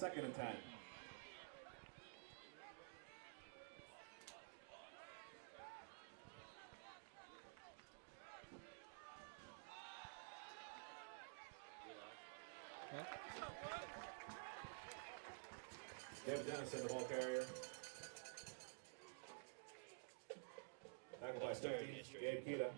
Second and 10. David Dennison, the ball carrier. Tackled by Stern. Gabe Kita.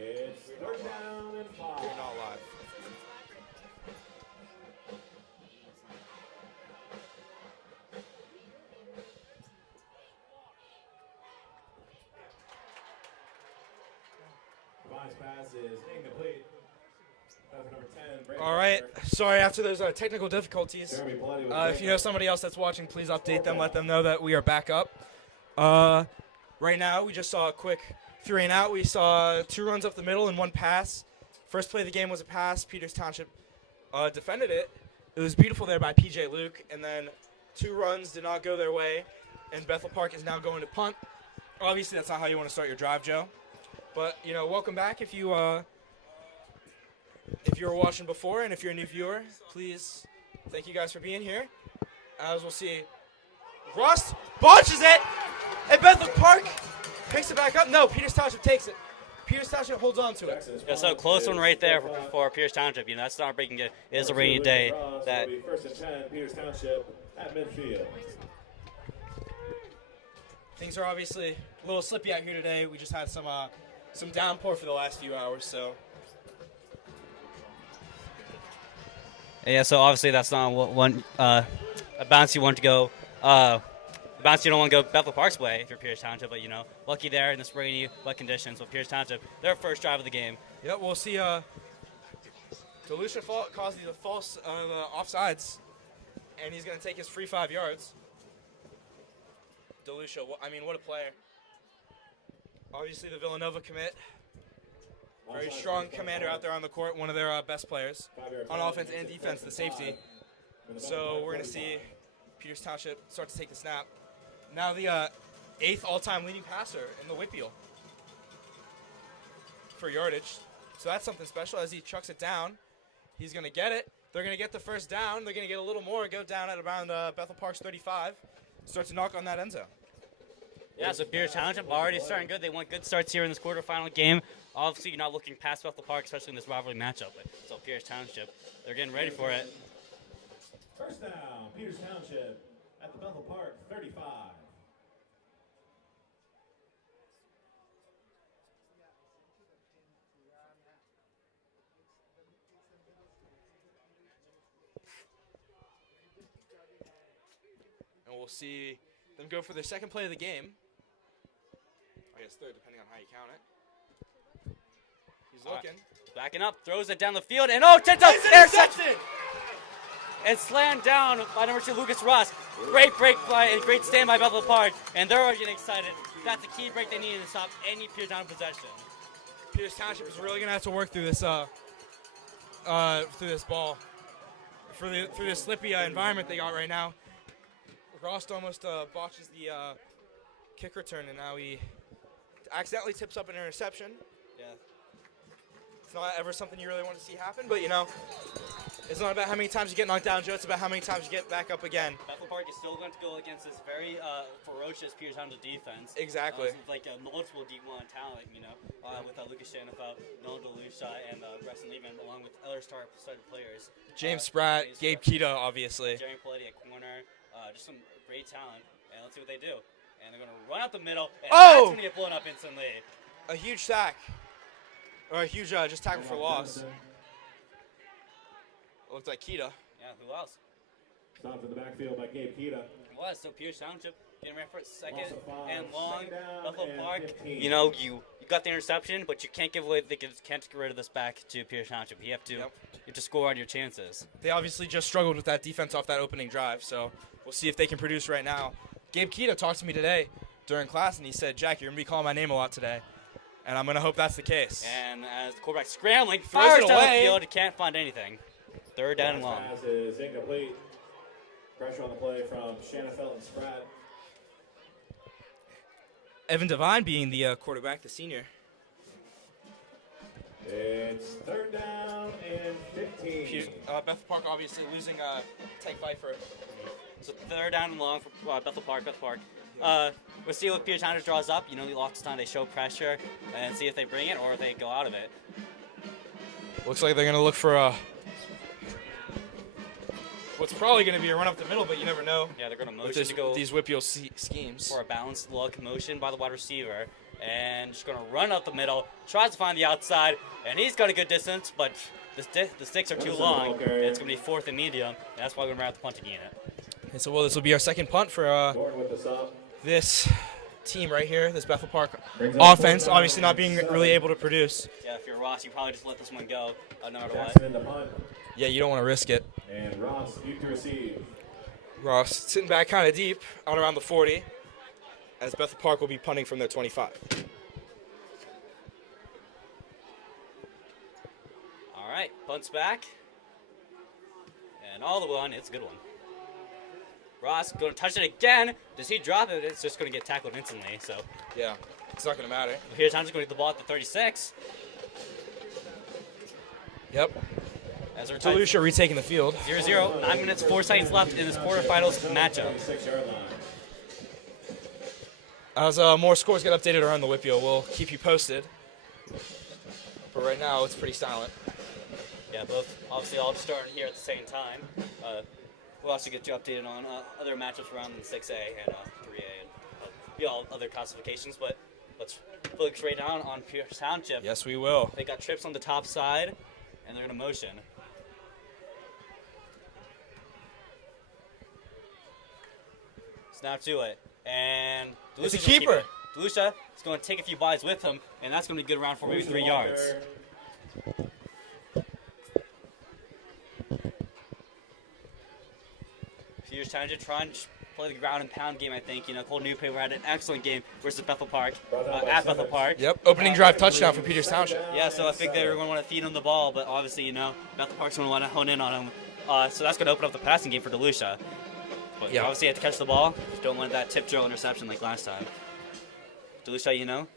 It's third down and 5. You're not live. Devine's pass is incomplete. Number 10, All right. Sorry, after those technical difficulties. If you know somebody else that's watching, please update them. Let them know that we are back up. Right now, we just saw a quick 3 and out. We saw 2 runs up the middle and 1 pass. First play of the game was a pass. Peters Township defended it. It was beautiful there by P.J. Luke. And then 2 runs did not go their way. And Bethel Park is now going to punt. Obviously, that's not how you want to start your drive, Joe. But, you know, welcome back if you were watching before, and if you're a new viewer, please thank you guys for being here. As we'll see, Rust botches it, and Bethel Park picks it back up. No, Peters Township takes it. Peters Township holds on to it. Yeah, so close one right there for Peters Township. You know, that's not breaking it. It is a rainy day. That first and 10, Peters Township at midfield. Things are obviously a little slippy out here today. We just had some downpour for the last few hours, so. Yeah, so obviously that's not a bounce you want to go. A bounce you don't want to go Bethel Park's way if you're Peters Township, but you know, lucky there in this rainy, wet conditions with Peters Township. Their first drive of the game. Yep, we'll see. DeLucia caused the false offsides, and he's going to take his free 5 yards. DeLucia, I mean, what a player. Obviously, the Villanova commit. Very strong commander out there on the court, one of their best players on offense and defense, the safety. So we're going to see Peters Township start to take the snap. Now the 8th all-time leading passer in the Whitfield for yardage. So that's something special. As he chucks it down, he's going to get it. They're going to get the first down. They're going to get a little more, go down at around Bethel Park's 35, start to knock on that end zone. Yeah, so Peters Township already starting good. They want good starts here in this quarterfinal game. Obviously, you're not looking past Bethel Park, especially in this rivalry matchup. So Peters Township, they're getting ready for it. First down, Peters Township at the Bethel Park 35. And we'll see them go for their second play of the game. I guess third, depending on how you count it. He's looking. Backing up, throws it down the field, and touchdown! Interception! And slammed down by number 2, Lucas Ross. Great break play and great stand by Bethel Park, and they're already getting excited. That's the key break they need to stop any Peters Township possession. Peters Township is really going to have to work through this ball, through this slippy environment they got right now. Rost almost botches the kick return, and now he accidentally tips up an interception. Yeah. It's not ever something you really want to see happen, but you know, it's not about how many times you get knocked down, Joe. It's about how many times you get back up again. Bethel Park is still going to go against this very ferocious Peters Township defense. Exactly. Like multiple D1 talent, you know, with Lucas Shanafel, Nolan DeLucia, and Preston Lehman, along with other started players. James Spratt, Gabe Kita, obviously. Jeremy Paletti at corner. Just some great talent, and let's see what they do. And they're going to run out the middle, and that's going to get blown up instantly. A huge sack. Or a huge just tackle for loss. Looked like Kita. Yeah, who else? Stopped in the backfield by Gabe Kita. It was, so Peters Township getting ready for a second and long. Bethel Park, you know, you got the interception, but you can't give away, they can't get rid of this back to Peters Township. You have to score on your chances. They obviously just struggled with that defense off that opening drive, so we'll see if they can produce right now. Gabe Kita talked to me today during class, and he said, Jack, you're going to be calling my name a lot today. And I'm going to hope that's the case. And as the quarterback scrambling, fires down the field, he can't find anything. Third down and long. Pass is incomplete. Pressure on the play from Shanafelt and Spratt. Evan Devine being the quarterback, the senior. And It's third down and 15. Bethel Park obviously losing Tank Pfeiffer. So third down and long for Bethel Park. We'll see what Peter Township draws up. You know, lots of time they show pressure and see if they bring it or if they go out of it. Looks like they're going to look for what's probably going to be a run up the middle, but you never know. Yeah, they're going to motion to go these whip schemes. for a balanced look motion by the wide receiver. And just going to run up the middle, tries to find the outside, and he's got a good distance, but the sticks are too long, and it's going to be fourth and medium, and that's why we're going to run out the punting unit. Okay, so this will be our second punt for this team right here, this Bethel Park offense, obviously not being really able to produce. Yeah, if you're Ross, you probably just let this one go, no matter what. Yeah, you don't want to risk it. And Ross, you to receive. Ross sitting back kind of deep, out around the 40, as Bethel Park will be punting from their 25. All right, punts back. And all the way on, it's a good one. Ross going to touch it again. Does he drop it? It's just going to get tackled instantly. So yeah, it's not going to matter. Here's Township going to get the ball at the 36. Yep. As we're Delucia retaking the field. 0-0. 9 minutes, 4 seconds left in this quarterfinals matchup. As more scores get updated around the Whippio, we'll keep you posted. But right now, it's pretty silent. Yeah, both obviously all starting here at the same time. We'll also get you updated on other matchups around in 6A and 3A and all other classifications. But let's focus right down on Pierce Township. Yes, we will. They got trips on the top side, and they're going to motion. Snap to it. And it's a keeper. Delucia is going to take a few buys with him, and that's going to be good around for maybe 3 yards. Peters Township trying to play the ground and pound game, I think. You know, Cole Newpaper had an excellent game versus Bethel Park, at Bethel Park. Yep, opening drive touchdown for Peters Township. Yeah, so I think they were going to want to feed him the ball, but obviously, you know, Bethel Park's going to want to hone in on him. So that's going to open up the passing game for Delucia. But you obviously have to catch the ball. Just don't want that tip drill interception like last time. Delucia, you know,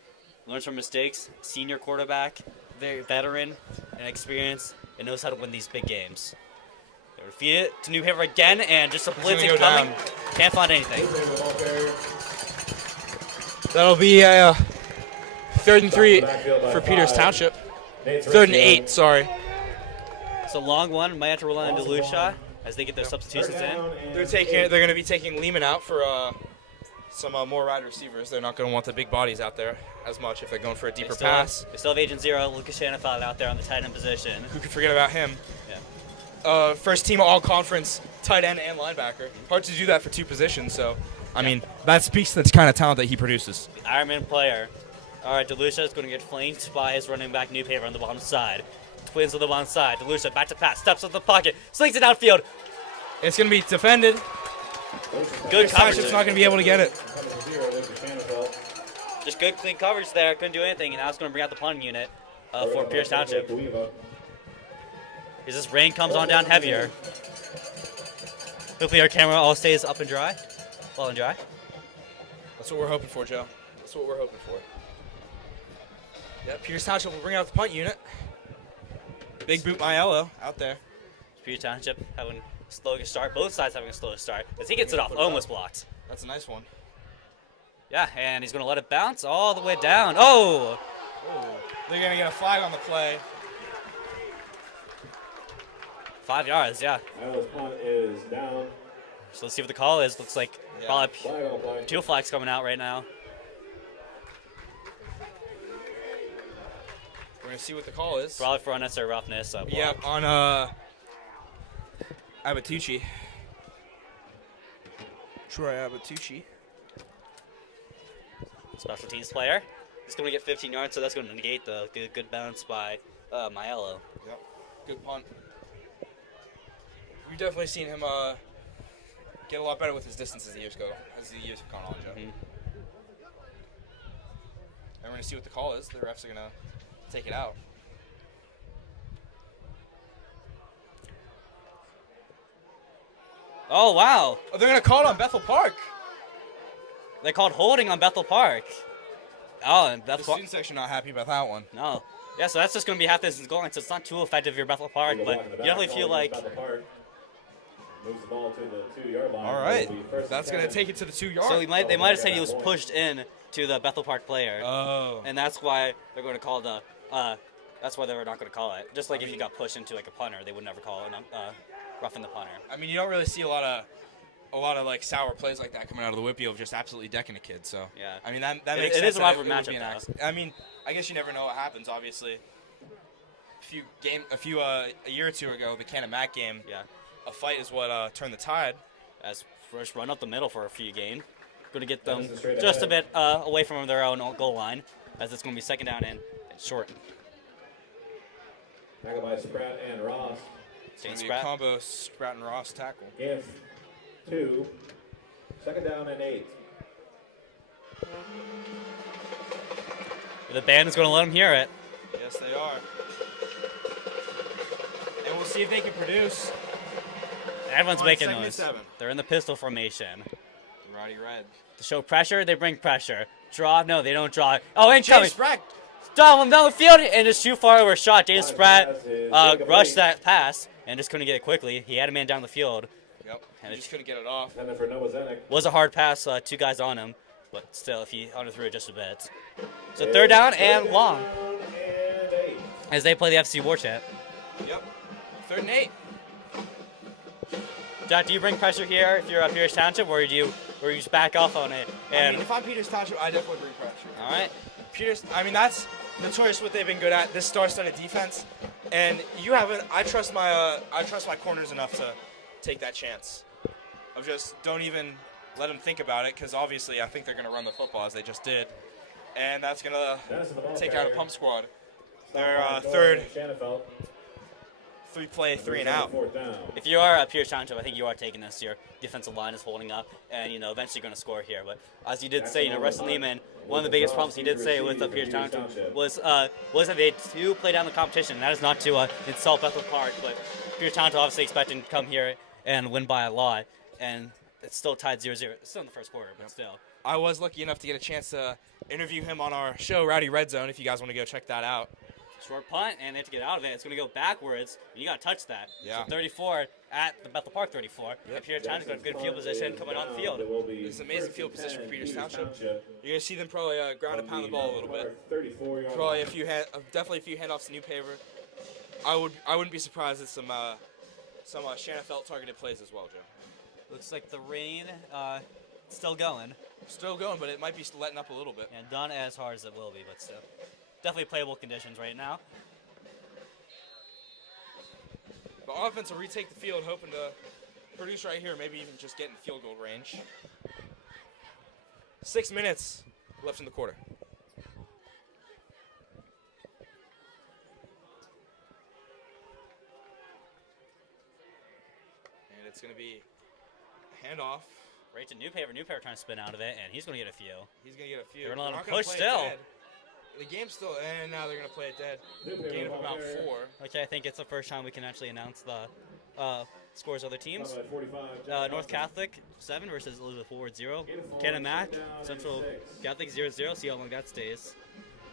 learns from mistakes. Senior quarterback, very veteran and experienced, and knows how to win these big games. They feed it to Newhaven again, and just a blitz incoming. Can't find anything. That'll be a 3rd and 3 for Peters Township. 3rd and 8, sorry. It's a long one. Might have to rely on Delucia as they get their substitutions in. They're going to be taking Lehman out for some more wide receivers. They're not going to want the big bodies out there as much if they're going for a deeper pass. They still have Agent Zero, Lucas Shanafeld out there on the tight end position. Who could forget about him? Yeah. First team all-conference tight end and linebacker. Hard to do that for 2 positions, so, I mean, that speaks to the kind of talent that he produces. The Ironman player. All right, Delucia is going to get flanked by his running back Newpaper on the bottom side. Twins on the bottom side. Delucia back to pass, steps up the pocket, slings it downfield. It's going to be defended. Good coverage. It's not going to be able to get it. Just good, clean coverage there. Couldn't do anything, and now it's going to bring out the punting unit for Pierce Township. As this rain comes on down heavier. Hopefully our camera all stays up and dry. Well and dry. That's what we're hoping for, Joe. That's what we're hoping for. Yeah, Peters Township will bring out the punt unit. Big Boot Maiello out there. Peters Township having a slow start. Both sides having a slow start. As he gets it off, almost blocked. That's a nice one. Yeah, and he's going to let it bounce all the way down. Oh! They're going to get a flag on the play. 5 yards, yeah. Iowa's punt is down. So let's see what the call is. Looks like probably 2 flags coming out right now. We're going to see what the call is. Probably for unnecessary roughness. Yeah, on Abatucci. Troy Abatucci. Special teams player. He's going to get 15 yards, so that's going to negate the good bounce by Maiello. Yep. Good punt. We've definitely seen him get a lot better with his distance as the years have gone on, Joe. And we're going to see what the call is. The refs are going to take it out. Oh, wow. Oh, they're going to call it on Bethel Park. They called holding on Bethel Park. Oh, and Bethel The Park. student section not happy about that one. No. Yeah, so that's just going to be half distance goal line, so it's not too effective if you're Bethel Park, but you definitely feel like... Moves the ball to the 2-yard line. All right, that's going to take it to the 2 yard. So they might have said he was pushed in to the Bethel Park player. Oh. And that's why they're going to call the... that's why they're not going to call it. Just like if you got pushed into like a punter, they would never call it roughing the punter. I mean, you don't really see a lot of like sour plays like that coming out of the Whippy of just absolutely decking a kid. So yeah, I mean that makes sense. It is a rivalry matchup. I mean, I guess you never know what happens. Obviously, a year or two ago, the Can of Mac game. Yeah. A fight is what turned the tide. As first run up the middle for a few games, going to get them just a bit away from their own goal line, as it's going to be second down and short. Tackle by Spratt and Ross. It's going to be a combo Spratt and Ross tackle. If 2, second down and 8. The band is going to let them hear it. Yes, they are. And we'll see if they can produce. Everyone's making those. They're in the pistol formation. Roddy Red. To show pressure, they bring pressure. Draw? No, they don't draw. Oh, incoming! Spratt. Down the field and just too far over a shot. James Spratt rushed that pass and just couldn't get it quickly. He had a man down the field. Yep. And he just couldn't get it off. And then for Noah Zenek. Was a hard pass, 2 guys on him, but still, if he underthrew it just a bit. So third down and long. As they play the FC War Chant. Yep. 3rd and 8. Jack, do you bring pressure here if you're up Peters Township, or do you just back off on it? And I mean, if I'm Peters Township, I definitely bring pressure. All right. Peters, I mean, that's notorious what they've been good at. This star-studded defense, and you haven't. I trust my corners enough to take that chance. Of just don't even let them think about it, because obviously I think they're going to run the football as they just did, and that's going to take out a pump squad. Their third 3-play 3-and-out. If you are Peters Township, I think you are taking this. Your defensive line is holding up, and eventually going to score here. But as you did say, Russell Lehman, one of the biggest problems he did say with Peters Township was that they do play down the competition. And that is not to insult Bethel Park, but Peters Township obviously expecting to come here and win by a lot, and it's still tied 0-0. It's still in the first quarter, but still. I was lucky enough to get a chance to interview him on our show, Rowdy Red Zone. If you guys want to go check that out. Short punt, and they have to get out of it. It's going to go backwards. You got to touch that. Yeah. So 34 at the Bethel Park 34. Yep. Peters Township's got good field position coming on the field. It's an amazing field position for Peters Township. You're going to see them probably ground and pound the ball a little bit. Probably definitely a few handoffs to New Paver. I wouldn't be surprised at some Shanafelt targeted plays as well, Joe. Looks like the rain still going. Still going, but it might be letting up a little bit. And not as hard as it will be, but still. Definitely playable conditions right now. The offense will retake the field, hoping to produce right here, maybe even just get in field goal range. 6 minutes left in the quarter. And it's going to be a handoff. Right to New Paver. New Paver trying to spin out of it, and he's going to get a few. He's going to get a few. They're going to let him push still. The game's still, and now they're going to play it dead. Gain of about 4. Okay, I think it's the first time we can actually announce the scores of other teams. North Catholic 7 versus Elizabeth Ward 0. Cannon Mac, Central Catholic 0-0. See how long that stays.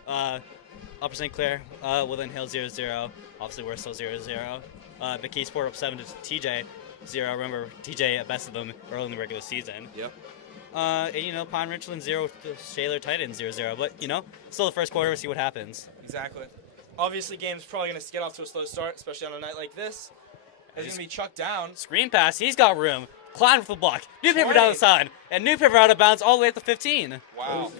Upper St. Clair, Woodland Hill 0-0. Obviously, we're still 0-0. McKee Sport up 7 to TJ 0. Remember, TJ bested them early in the regular season. Yep. And, Pine Richland 0 to Shaler Titan 0-0. But, still the first quarter, we'll see what happens. Exactly. Obviously, game's probably going to get off to a slow start, especially on a night like this. He's going to be chucked down. Screen pass. He's got room. Klein with the block. New Paver down the side. And New Paver out of bounds all the way at the 15. Wow.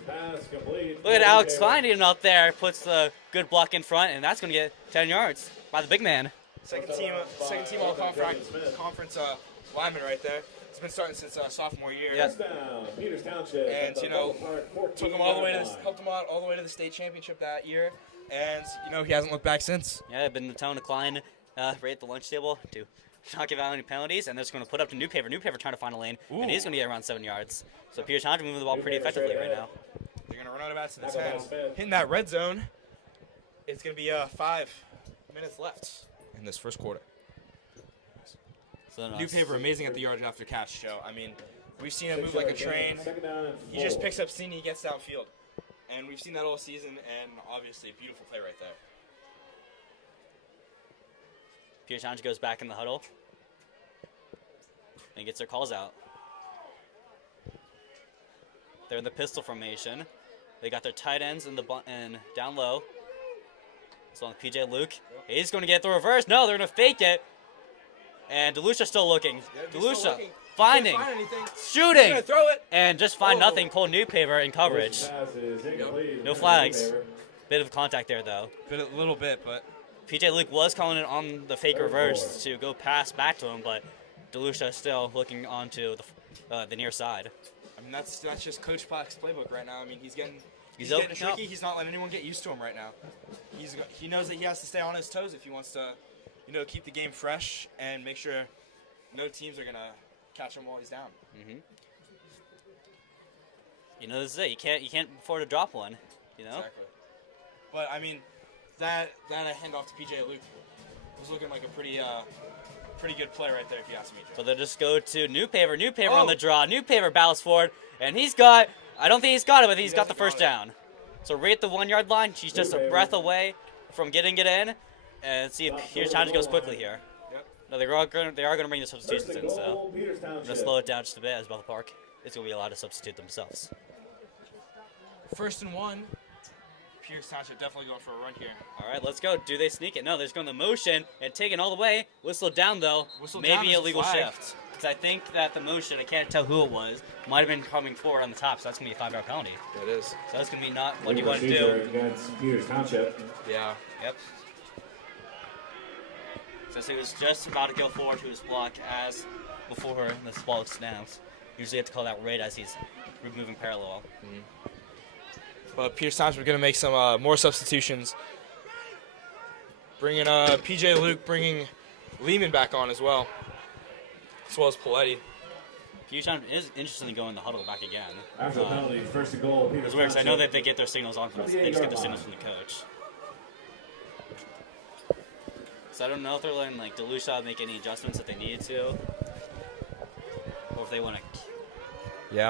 Look at Alex Klein even out there. Puts the good block in front, and that's going to get 10 yards by the big man. Second team all conference lineman right there. He's been starting since sophomore year. Yes. And took him all the way to helped him out all the way to the state championship that year. And he hasn't looked back since. Yeah, I've been telling Klein right at the lunch table to not give out any penalties, and they're just going to put up to New Paver. New Paver trying to find a lane, and he's going to get around 7 yards. So Peters Township moving the ball pretty effectively right now. They're going to run out of bats to the 10. Hitting that red zone. It's going to be 5 minutes left in this first quarter. So New Paver amazing at the yardage after catch, Joe. I mean, we've seen him move like a train. He just picks up steam and he gets downfield. And we've seen that all season, and obviously a beautiful play right there. Peters Township goes back in the huddle and gets their calls out. They're in the pistol formation. They got their tight ends in the and down low. So on PJ Luke, he's going to get the reverse. No, they're going to fake it. And DeLucia's still looking. DeLucia finding, shooting, throw it, and just find nothing. Cole Newpaper in coverage. No flags. Bit of contact there though. A little bit, but PJ Luke was calling it on the fake reverse to go pass back to him, but DeLucia still looking onto the near side. I mean that's just Coach Black's playbook right now. I mean he's getting opening tricky. up. He's not letting anyone get used to him right now. He knows that he has to stay on his toes if he wants to, keep the game fresh and make sure no teams are gonna catch him while he's down. This is it. You can't afford to drop one. Exactly. But I mean, that handoff to PJ Luke was looking like a pretty good play right there, if you ask me. So they'll just go to Newpaper. Newpaper on the draw. Newpaper battles forward, and he's got. I don't think he's got it, but he's got the first down. So right at the 1 yard line, she's just a breath away from getting it in, and see if Peters Township goes quickly here. Yep. No, they are going to bring the substitutions in, so I'm going to slow it down just a bit as Bethel Park is going to be allowed to substitute themselves. 1st and 1. Peters Township definitely going for a run here. All right, let's go. Do they sneak it? No, they're just going the motion and taking all the way. Whistle down, though. Maybe a legal shift. Because I think that the motion, I can't tell who it was, might have been coming forward on the top, so that's going to be a 5-yard penalty. That is. So that's going to be not what you want to do. Against Peters Township. Yeah. Yep. So he was just about to go forward to his block as before the ball snaps. Usually you have to call that right as he's moving parallel. But Peters Township are going to make some more substitutions. Bringing PJ Luke, bringing Lehman back on as well as Paletti. Peters Township is interested in going the huddle back again. After the penalty, 1st and goal. It's weird because I know that they get their signals on from they just get their signals from the coach. So I don't know if they're letting DeLucia make any adjustments that they needed to, or if they want to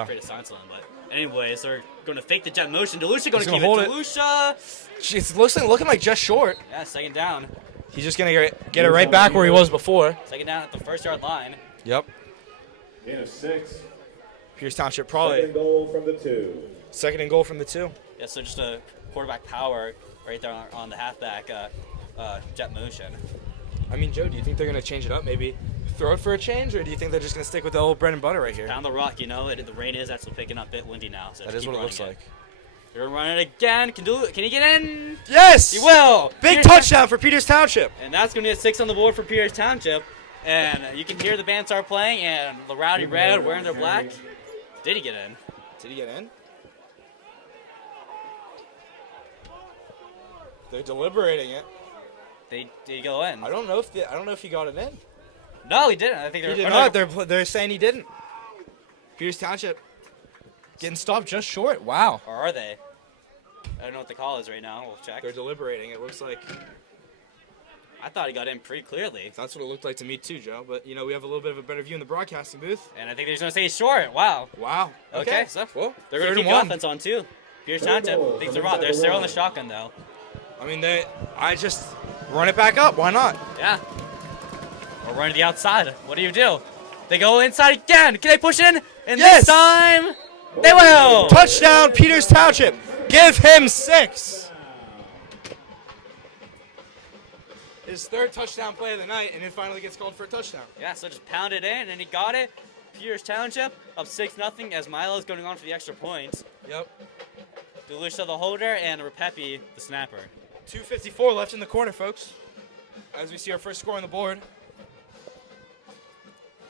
create a silence on. But anyways, they're going to fake the jet motion. DeLucia going to keep it. DeLucia. It's looking like just short. Yeah, second down. He's just going to get it right back where he was before. Second down at the 1st yard line. Yep. Gain of 6. Peters Township probably. 2nd and goal from the 2. 2nd and goal from the 2. Yeah, so just a quarterback power right there on the halfback jet motion. I mean, Joe, do you think they're going to change it up? Maybe throw it for a change, or do you think they're just going to stick with the old bread and butter right here? Pound the rock, the rain is actually picking up a bit windy now. So that is what it looks like. They're going to run it again. Can he get in? Yes! He will! Big touchdown for Peters Township. And that's going to be a 6 on the board for Peters Township. And you can hear the band start playing, and the Rowdy Red wearing their black. Did he get in? Did he get in? They're deliberating it. Did he go in? I don't know if he got it in. No, he didn't. I think he did not. They're saying he didn't. Peters Township getting stopped just short. Wow. Or are they? I don't know what the call is right now. We'll check. They're deliberating. It looks like. I thought he got in pretty clearly. That's what it looked like to me too, Joe. But we have a little bit of a better view in the broadcasting booth. And I think they're just gonna say he's short. Wow. Wow. Okay. So well, they're gonna keep the offense on too. Peters Township thinks they're right. They're still on the shotgun though. I mean, I just run it back up. Why not? Yeah. Or run to the outside. What do you do? They go inside again. Can they push in? And yes! This time, they will. Touchdown, Peters Township. Give him 6. His 3rd touchdown play of the night, and it finally gets called for a touchdown. Yeah, so just pound it in, and he got it. Peters Township up 6-0 as Milo's going on for the extra points. Yep. DeLucia the holder and Repepi the snapper. 2:54 left in the quarter, folks. As we see our first score on the board.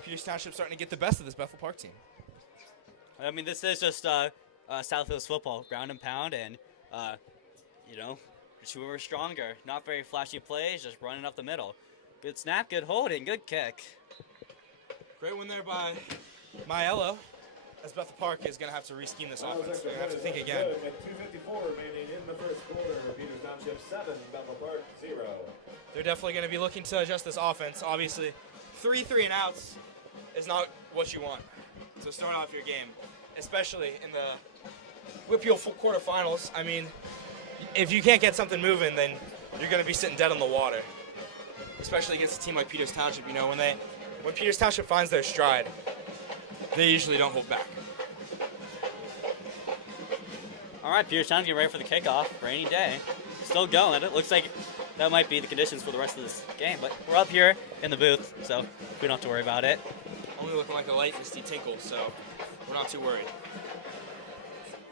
Peters Township starting to get the best of this Bethel Park team. I mean, this is just South Hills football, ground and pound, and just whoever's stronger. Not very flashy plays, just running up the middle. Good snap, good holding, good kick. Great win there by Maiello. As Bethel Park is going to have to re-scheme this offense. They're going to have to think again. At 2:54 remaining in the first quarter, Peters Township 7, Bethel Park 0. They're definitely going to be looking to adjust this offense. Obviously, 3 3-and-outs is not what you want to start off your game, especially in the Whippeal quarterfinals. I mean, if you can't get something moving, then you're going to be sitting dead on the water. especially against a team like Peters Township. You know, when Peters Township finds their stride, they usually don't hold back. All right, Peters Township getting ready for the kickoff. Rainy day. Still going. It looks like that might be the conditions for the rest of this game, but we're up here in the booth, so we don't have to worry about it. Only looking like a light misty tinkle, so we're not too worried.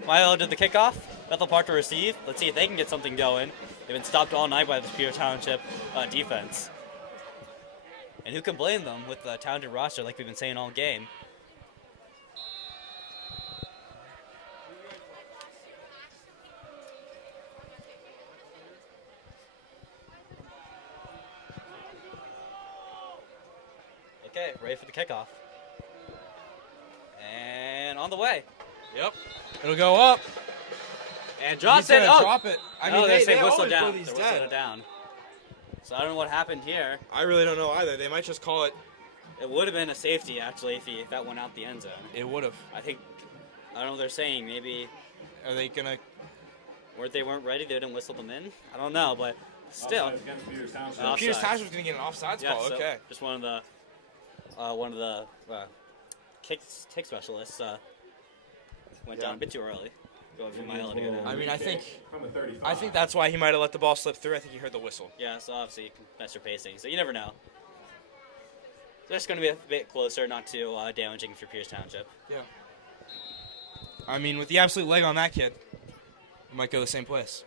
Milo did the kickoff. Bethel Park to receive. Let's see if they can get something going. They've been stopped all night by the Peters Township defense. And who can blame them with the talented roster like we've been saying all game? Okay, ready for the kickoff. And on the way. Yep. It'll go up. And drops it. Drop it. I mean, they whistle always down. throw these They dead. whistled it down. So I don't know what happened here. I really don't know either. They might just call it. It would have been a safety, actually, if that went out the end zone. It would have. I don't know what they're saying. Maybe Are they gonna? or they weren't ready, they didn't whistle them in. I don't know, but still. Offsides against Peters Township. Offsides. Peters Township's gonna get an offsides Yeah, call. so Okay. just one of the kick specialists went down a bit too early. Going for Milo to go down. I mean, I think From the 35. I think that's why he might have let the ball slip through. I think he heard the whistle. Yeah, so obviously you can mess your pacing, so you never know. So it's going to be a bit closer, not too damaging for Peters Township. Yeah. I mean, with the absolute leg on that kid, it might go the same place.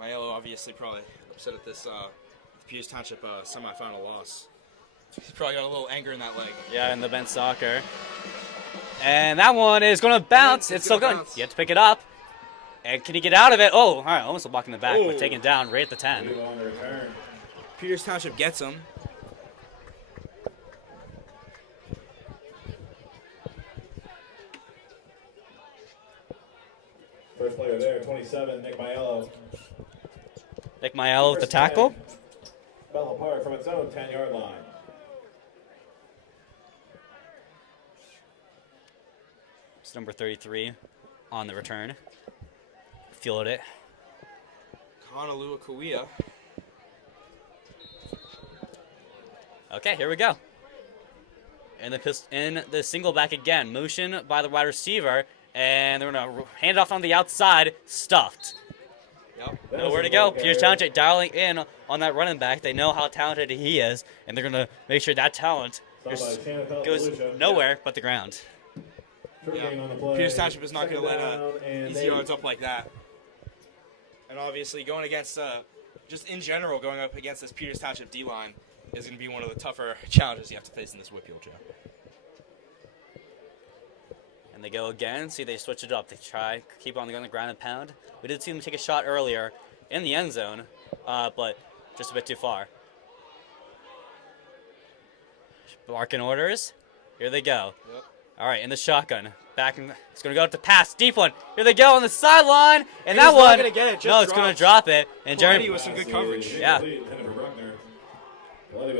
Maiello obviously probably upset at this Peters Township semifinal loss. He's probably got a little anger in that leg. Yeah, in the bench soccer. And that one is going to bounce. It's still gonna going. bounce. You have to pick it up. And can he get out of it? Oh, all right, almost a block in the back, Oh. but taken down right at the 10. Good on the return. Peters Township gets him. First player there, 27, Nick Maiello. Nick Maiello with the tackle. Bethel Park from its own 10-yard line. It's number 33 on the return. Fielded it. Honolulu Kauia. Okay, here we go. And the single back again. Motion by the wide receiver. And they're going to hand it off on the outside. Stuffed. Yep. Nowhere to go. Peters Township dialing in on that running back. They know how talented he is. And they're going to make sure that talent just goes nowhere but the ground. Yeah. Peters Township is not going to let easy yards up like that. And obviously going against, just in general, going up against this Peters Township D-line is going to be one of the tougher challenges you have to face in this Whitfield Joe. And they go again. See, they switch it up. They try, keep on the ground and pound. We did see them take a shot earlier in the end zone, but just a bit too far. Barking orders. Here they go. Yep. All right, in the shotgun. Back in, it's going to go to pass. Deep one. Here they go on the sideline. And He's that not one. gonna get it, just No, it's going to drop it. And Jeremy with some good coverage. Yeah.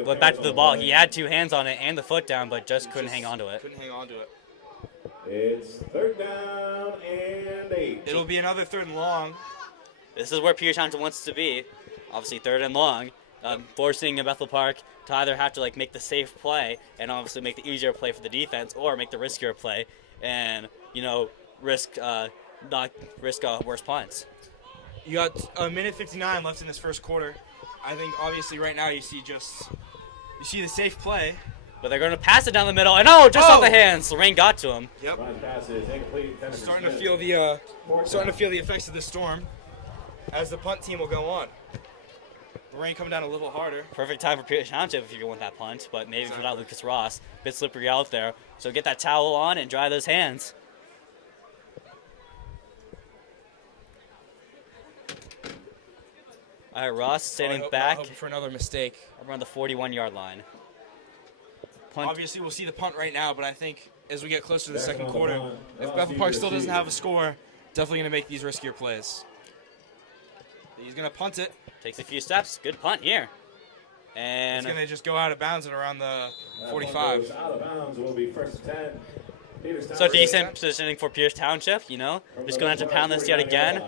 But back to the ball. He had two hands on it and the foot down, but just couldn't hang on to it. Couldn't hang on to it. It's 3rd down and 8. It'll be another 3rd and long. This is where Peters Township wants to be. Obviously, 3rd and long. Forcing Bethel Park to either have to make the safe play and obviously make the easier play for the defense, or make the riskier play and risk worse punts. You got a minute 59 left in this first quarter. I think obviously right now you see the safe play. But they're going to pass it down the middle, and just off the hands. Lorraine got to him. Yep. Pass is incomplete. Starting to feel the effects of the storm as the punt team will go on. Rain coming down a little harder. Perfect time for Peters Township if you want that punt, but maybe for that Lucas Ross. Bit slippery out there. So get that towel on and dry those hands. All right, Ross standing back Hoping for another mistake. around the 41-yard line. Punt. Obviously, we'll see the punt right now, but I think as we get closer to the second quarter, if Bethel Park still doesn't have a score, definitely going to make these riskier plays. He's going to punt it. Takes a few steps. Good punt here. And It's going to just go out of bounds at around the That 45. one goes out of bounds. It will be 1st and 10. So decent positioning for Pierce Township, you know. Just going to have to pound this yet again.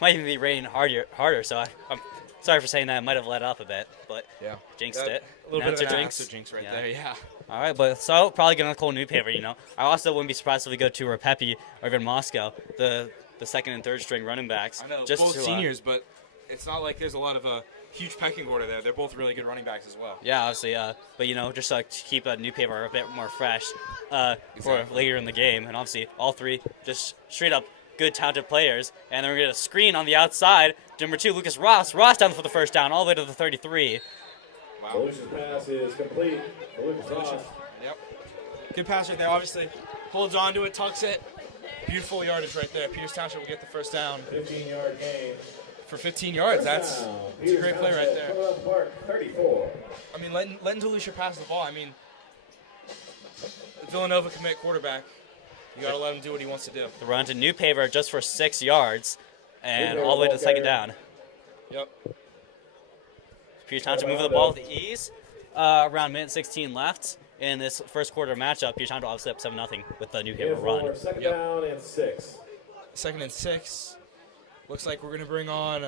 Might even be raining harder, so I'm sorry for saying that. I might have let up a bit, but Yeah. jinxed it. A little bit of jinx. an jinx right there, yeah. All right, but so probably going to call new paper, you know. I also wouldn't be surprised if we go to Repepi or even Moscow, the second and third string running backs. I know, just both to, seniors, but it's not like there's a lot of huge pecking order there. They're both really good running backs as well. Yeah, obviously, but you know, just to keep a new paper a bit more fresh for later in the game, and obviously all three just straight up good, talented players. And then we're gonna get a screen on the outside. Number 2, Lucas Ross. Ross down for the first down, all the way to the 33. Wow. Delicious pass is complete for Lucas Ross. Yep. Good pass right there. Obviously, holds on to it, tucks it. Beautiful yardage right there. Peters Township will get the first down. 15-yard gain. For 15 yards, that's a great play right there. Bethel Park, 34. I mean, letting Delucia pass the ball. I mean, Villanova commit quarterback. You got to let him do what he wants to do. The run to New Paver just for 6 yards, and all the way to the second down. Yep. Peters Township moving the ball with ease. Around minute 16 left in this first quarter matchup. Peters Township obviously up 7-0 with the New Paver run. Second down and 6. Second and 6. Looks like we're going to bring on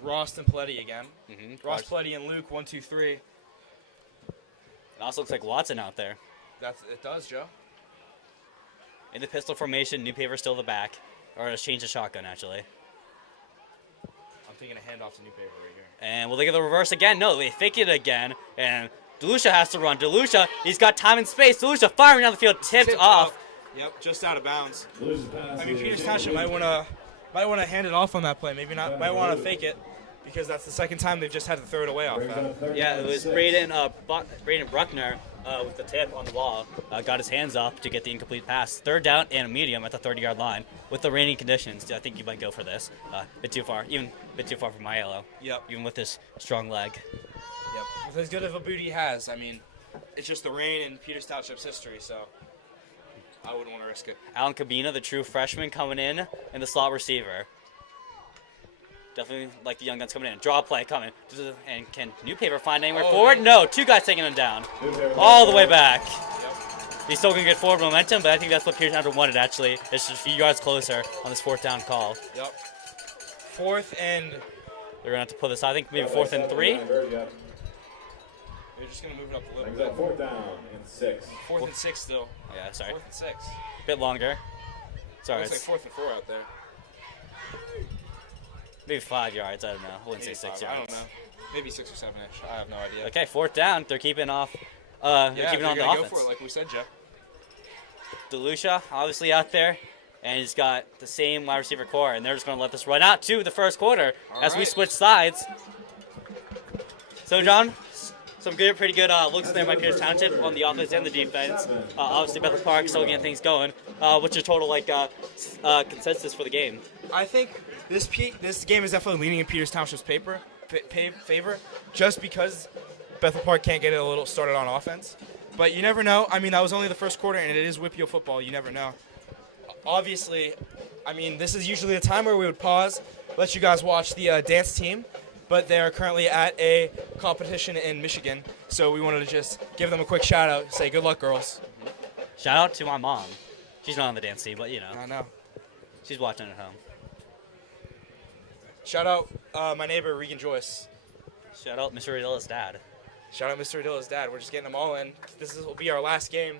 Ross and Pletty again. Ross, Pletty, and Luke, 1, 2, 3. It also looks like Watson out there. It does, Joe. In the pistol formation, New Paver still the back. Or let's change the shotgun, actually. I'm taking a handoff to New Paver right here. And will they get the reverse again? No, they fake it again. And Delucia has to run. Delucia, he's got time and space. Delucia firing down the field, tipped off. Yep, just out of bounds. I I mean, Peters Township might want to hand it off on that play. Maybe not. Might want to fake it because that's the second time they've just had to throw it away off that. Yeah, it was Braden Bruckner with the tip on the ball. Got his hands up to get the incomplete pass. Third down and a medium at the 30-yard line. With the raining conditions, I think you might go for this. Bit too far. Even a bit too far for my yellow. Yep. Even with this strong leg. Yep. With as good of a boot he has, I mean, it's just the rain in Peters Township's history, so I wouldn't want to risk it. Alan Cabina, the true freshman, coming in, and the slot receiver. Definitely like the young guns coming in. Draw play coming. And can New Paver find anywhere forward? No, 2 guys taking him down. All the way back. Yep. He's still going to get forward momentum, but I think that's what Pierce Township wanted, actually. It's just a few yards closer on this 4th down call. Yep. 4th and... They're going to have to pull this out. I think maybe 4th and 3. They're just going to move it up a little Brings bit. up 4th down and 6. 4th and 6 still. Yeah, sorry. 4th and 6. Bit longer. Sorry. Looks like 4th and 4 out there. Maybe 5 yards. I don't know. I wouldn't say 6 yards. I don't know. Maybe 6 or 7-ish. I have no idea. Okay, 4th down. They're keeping off. Yeah, they're keeping on the go offense. for it, like we said, Jeff. Delucia, obviously out there, and he's got the same wide receiver core, and they're just going to let this run out to the first quarter as we switch sides. So, John, some pretty good looks there by Pierce Township on the offense and the defense. Obviously, Bethel Park still getting things going. What's your total consensus for the game? I think this game is definitely leaning in Peters Township's favor, just because Bethel Park can't get it a little started on offense. But you never know. I mean, that was only the first quarter, and it is Whippio football. You never know. Obviously, I mean, this is usually a time where we would pause, let you guys watch the dance team, but they are currently at a competition in Michigan, so we wanted to just give them a quick shout-out, say good luck, girls. Shout out to my mom. She's not on the dance team, but, you know. I know. She's watching at home. Shout out my neighbor, Regan Joyce. Shout out Mr. Adilla's dad. Shout out Mr. Adilla's dad. We're just getting them all in. This will be our last game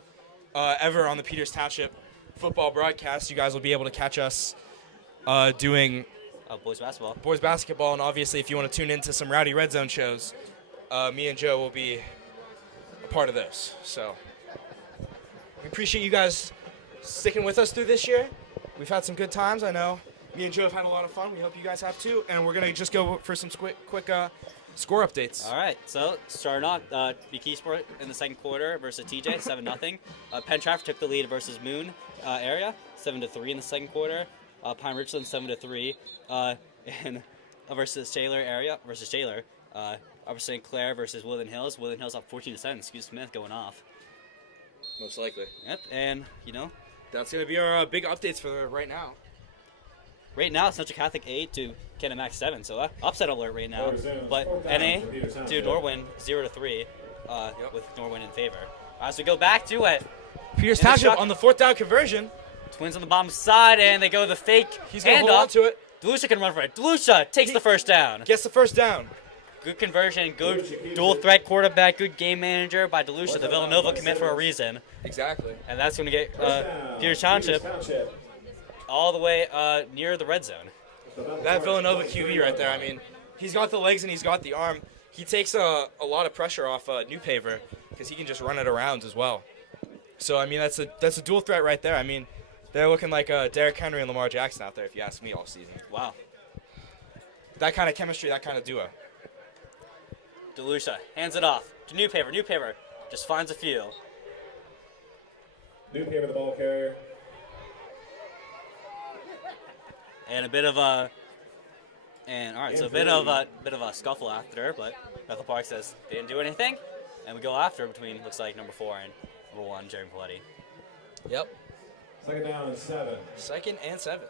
ever on the Peters Township football broadcast. You guys will be able to catch us doing boys basketball. And obviously, if you want to tune into some Rowdy Red Zone shows, me and Joe will be a part of those. So we appreciate you guys sticking with us through this year. We've had some good times. I know me and Joe have had a lot of fun. We hope you guys have too. And we're going to just go for some quick score updates. All right, so starting off, BK Sport in the second quarter versus TJ, 7-0. Penn Trafford took the lead versus Moon area, 7-3 in the second quarter. Pine Richland 7-3, and versus Taylor area versus Taylor. Upper St. Clair versus Woodland Hills. Woodland Hills up 14-7. Excuse Smith going off. Most likely. Yep, and you know that's going to be our big updates for right now. Right now, Central Catholic 8 to Kenemax 7, so upset alert right now. But NA to Norwin 0-3, with Norwin in favor. As we go back to it, Peters And the Township shot- on the 4th down conversion. Twins on the bottom side, and they go the fake He's going to hold handoff. on to it. DeLucia can run for it. DeLucia takes the first down. Gets the first down. Good conversion, good dual threat quarterback, good game manager by DeLucia, the Villanova commit for a reason. Exactly. And that's going to get First down, Peters Township Township. all the way near the red zone. That Villanova QB right there, I mean, he's got the legs and he's got the arm. He takes a lot of pressure off Newpaver because he can just run it around as well. So, I mean, that's a dual threat right there. I mean, they're looking like Derrick Henry and Lamar Jackson out there, if you ask me, all season. Wow. That kind of chemistry, that kind of duo. DeLucia hands it off to Newpaver. Newpaver just finds a few. Newpaver, the ball carrier. And a bit of a a bit of a scuffle after, but Bethel Park says they didn't do anything, and we go after between looks like number 4 and number 1, Jeremy Paletti. Yep. Second down and 7. 2nd and 7.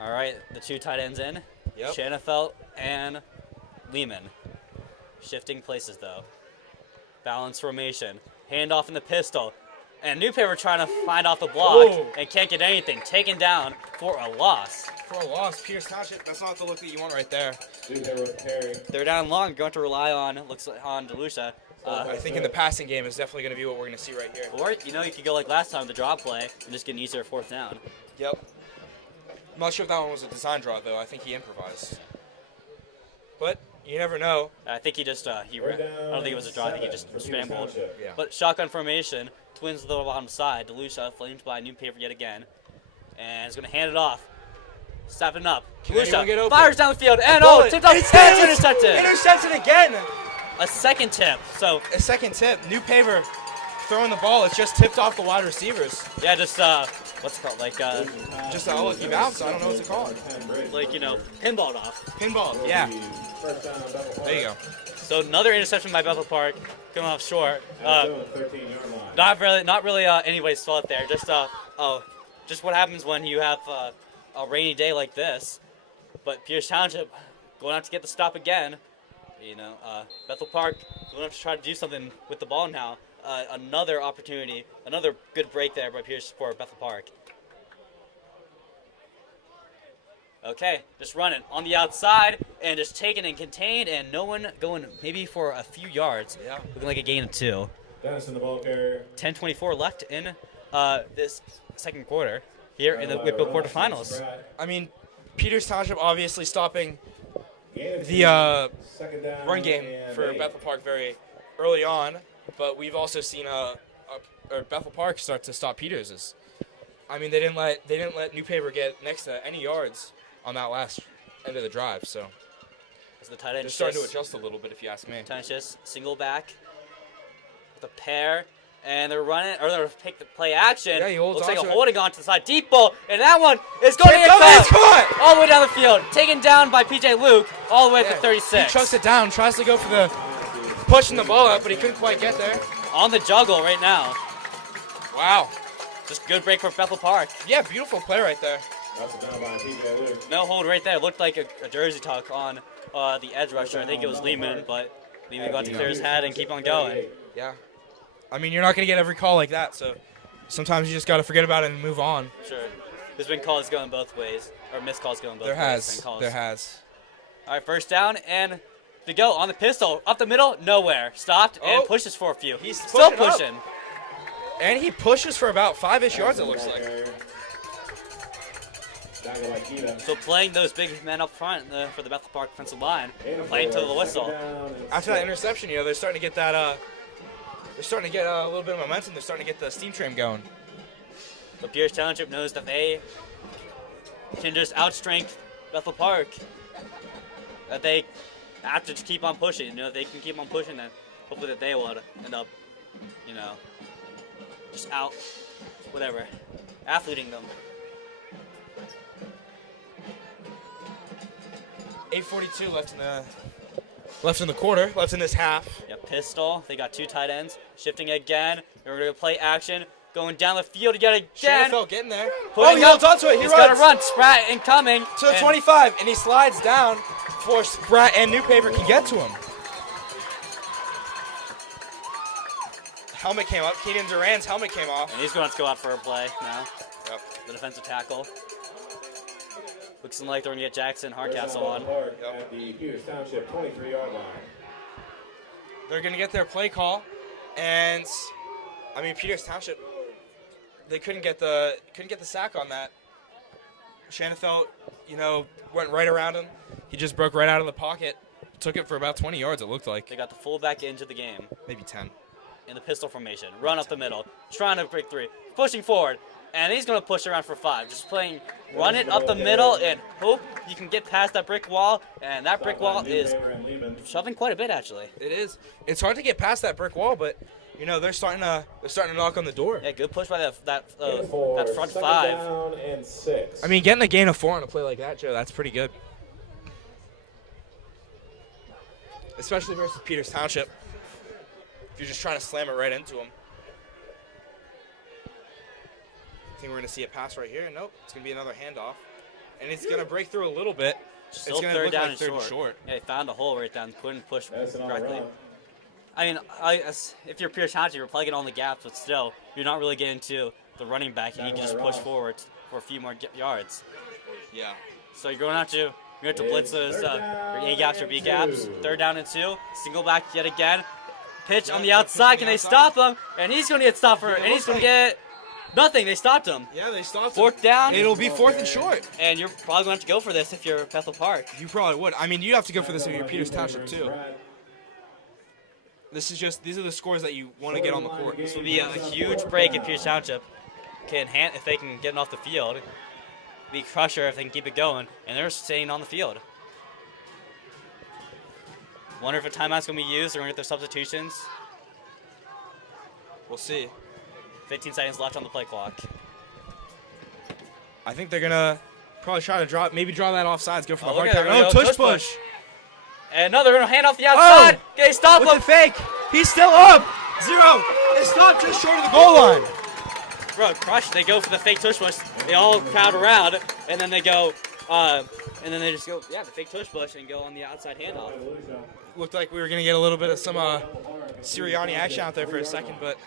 All right, the 2 tight ends in. Yep. Shanafelt and Lehman. Shifting places though. Balance formation. Handoff in the pistol. And Newpaver trying to find off the block Whoa. and can't get anything. Taken down for a loss. For a loss, Peters Township, that's not the look that you want right there. Newpaver with the carry. They're down long. Going to rely on DeLucia. I think in the passing game is definitely going to be what we're going to see right here. Or you could go like last time, the draw play, and just get an easier 4th down. Yep. I'm not sure if that one was a design draw, though. I think he improvised. But you never know. I think he just I don't think it was a draw. I think he just scrambled. Yeah. But shotgun formation. Twins on the bottom side. DeLucia flamed by Newpaver yet again, and is going to hand it off. Stepping up. anyone get DeLucia open? fires down the field, and bullet. tipped off. It's And intercepted. Intercepted again. A second tip. So A second tip. Newpaver throwing the ball. It's just tipped off the wide receivers. yeah, just what's it called? Like Just a lucky bounce. I don't know what to call it. pinballed off. Pinball. Yeah. First down, Bethel Park. There you go. So another interception by Bethel Park, coming off short. At the 13-yard line. Not really anybody's fault there. Just what happens when you have a rainy day like this. But Peters Township going out to get the stop again. Bethel Park going out to try to do something with the ball now. Another opportunity, another good break there by Peters for Bethel Park. Okay, just running on the outside and just taken and contained, and no one going maybe for a few yards. Yeah. Looking like a gain of 2. Dennison, the ball carrier. 10:24 left in this second quarter here in the Whitfield quarterfinals. I mean, Peters Township obviously stopping The the run game for Bethel Park very early on, but we've also seen Bethel Park start to stop Peters's. I mean, they didn't let Newpaver get next to any yards on that last end of the drive, so As the tight end they're starting to adjust a little bit, if you ask me. Tight end shifts, single back with a pair, and they're running, or they're take the play action. Yeah, he holds Looks like on a to it. holding on to the side, deep ball, and that one is going to get It's caught caught! all the way down the field, taken down by PJ Luke all the way to Yeah, 36. He chucks it down, tries to go for the pushing the ball up, but he couldn't quite get there. On the juggle right now. Wow. Just good break for Bethel Park. Yeah, beautiful play right there. That's a down by PJ Luke. No hold right there. Looked like a jersey tuck on the edge rusher. I think it was Lehman, but Lehman got to clear his head and keep on going. Yeah. I mean, you're not going to get every call like that, so sometimes you just got to forget about it and move on. Sure. There's been calls going both ways, or missed calls going both There ways. has. Calls. There has. All right, first down and to go on the pistol. Up the middle, nowhere. Stopped and Oh. pushes for a few. He's still pushing up. pushing. And he pushes for about 5-ish yards, it looks like. So playing those big men up front for the Bethel Park defensive line, playing to the whistle. After that interception, they're starting to get that. They're starting to get a little bit of momentum. They're starting to get the steam train going. But Peters Township knows that they can just outstrength Bethel Park. That they have to just keep on pushing. If they can keep on pushing, then hopefully that they will end up, just out, whatever, athleting them. 8:42 left in the quarter. Left in this half. Yeah, pistol. They got 2 tight ends. Shifting again. They're going to play action. Going down the field again. Shanafelt getting there. Putting He up. holds onto it. He He's runs got to run. Sprat incoming. to the And 25, and he slides down before Spratt and Newpaper can get to him. Helmet came up. Keenan Duran's helmet came off. And he's going to go out for a play now. Yep. The defensive tackle. Looks like they're going to get Jackson Hardcastle on. At the Peters Township 23-yard line. They're going to get their play call, and I mean Peters Township, they couldn't get the sack on that. Shanafelt, went right around him. He just broke right out of the pocket. Took it for about 20 yards, it looked like. They got the fullback into the game. Maybe 10. In the pistol formation. Run up the middle. Trying to break 3. Pushing forward. And he's going to push around for 5. Just playing, run it up the middle and hope you can get past that brick wall. And that brick wall is shoving quite a bit, actually. It is. It's hard to get past that brick wall, but they're starting to knock on the door. Yeah, good push by that front 5. Down and 6. I mean, getting a gain of 4 on a play like that, Joe, that's pretty good. Especially versus Peters Township. If you're just trying to slam it right into him. I think we're going to see a pass right here. Nope. It's going to be another handoff. And it's going to break through a little bit. Still it's going to look like third and short. Yeah, they found a hole right down. Couldn't push correctly. Run. I mean, if you're Peters Township, you're plugging all the gaps, but still, you're not really getting to the running back. You can just push forward for a few more yards. Yeah. So you're going to blitz those your A gaps or B gaps. 3rd down and 2. Single back yet again. Pitch on the outside. Can they stop him? And he's going to get stopped and he's going to get nothing. They stopped him. Yeah, they stopped him. 4th down. It'll be 4th and short. And you're probably going to have to go for this if you're Bethel Park. You probably would. I mean, you have to go for this if you're Peters Township too. These are the scores that you want to get on the court. This will be a huge break if Peters Township if they can get it off the field. Be crusher if they can keep it going, and they're staying on the field. Wonder if a timeout's going to be used. They're going to get their substitutions. We'll see. 15 seconds left on the play clock. I think they're going to probably try to draw that offsides. Go for the hard count. Oh, tush push. And no, they're going to hand off the outside. Oh, they stop him. The fake. He's still up. 0. They stopped just short of the goal line. Bro, crush. They go for the fake tush push. They all crowd around, and then they go, the fake tush push and go on the outside handoff. Looked like we were going to get a little bit of some Sirianni action out there for a second, but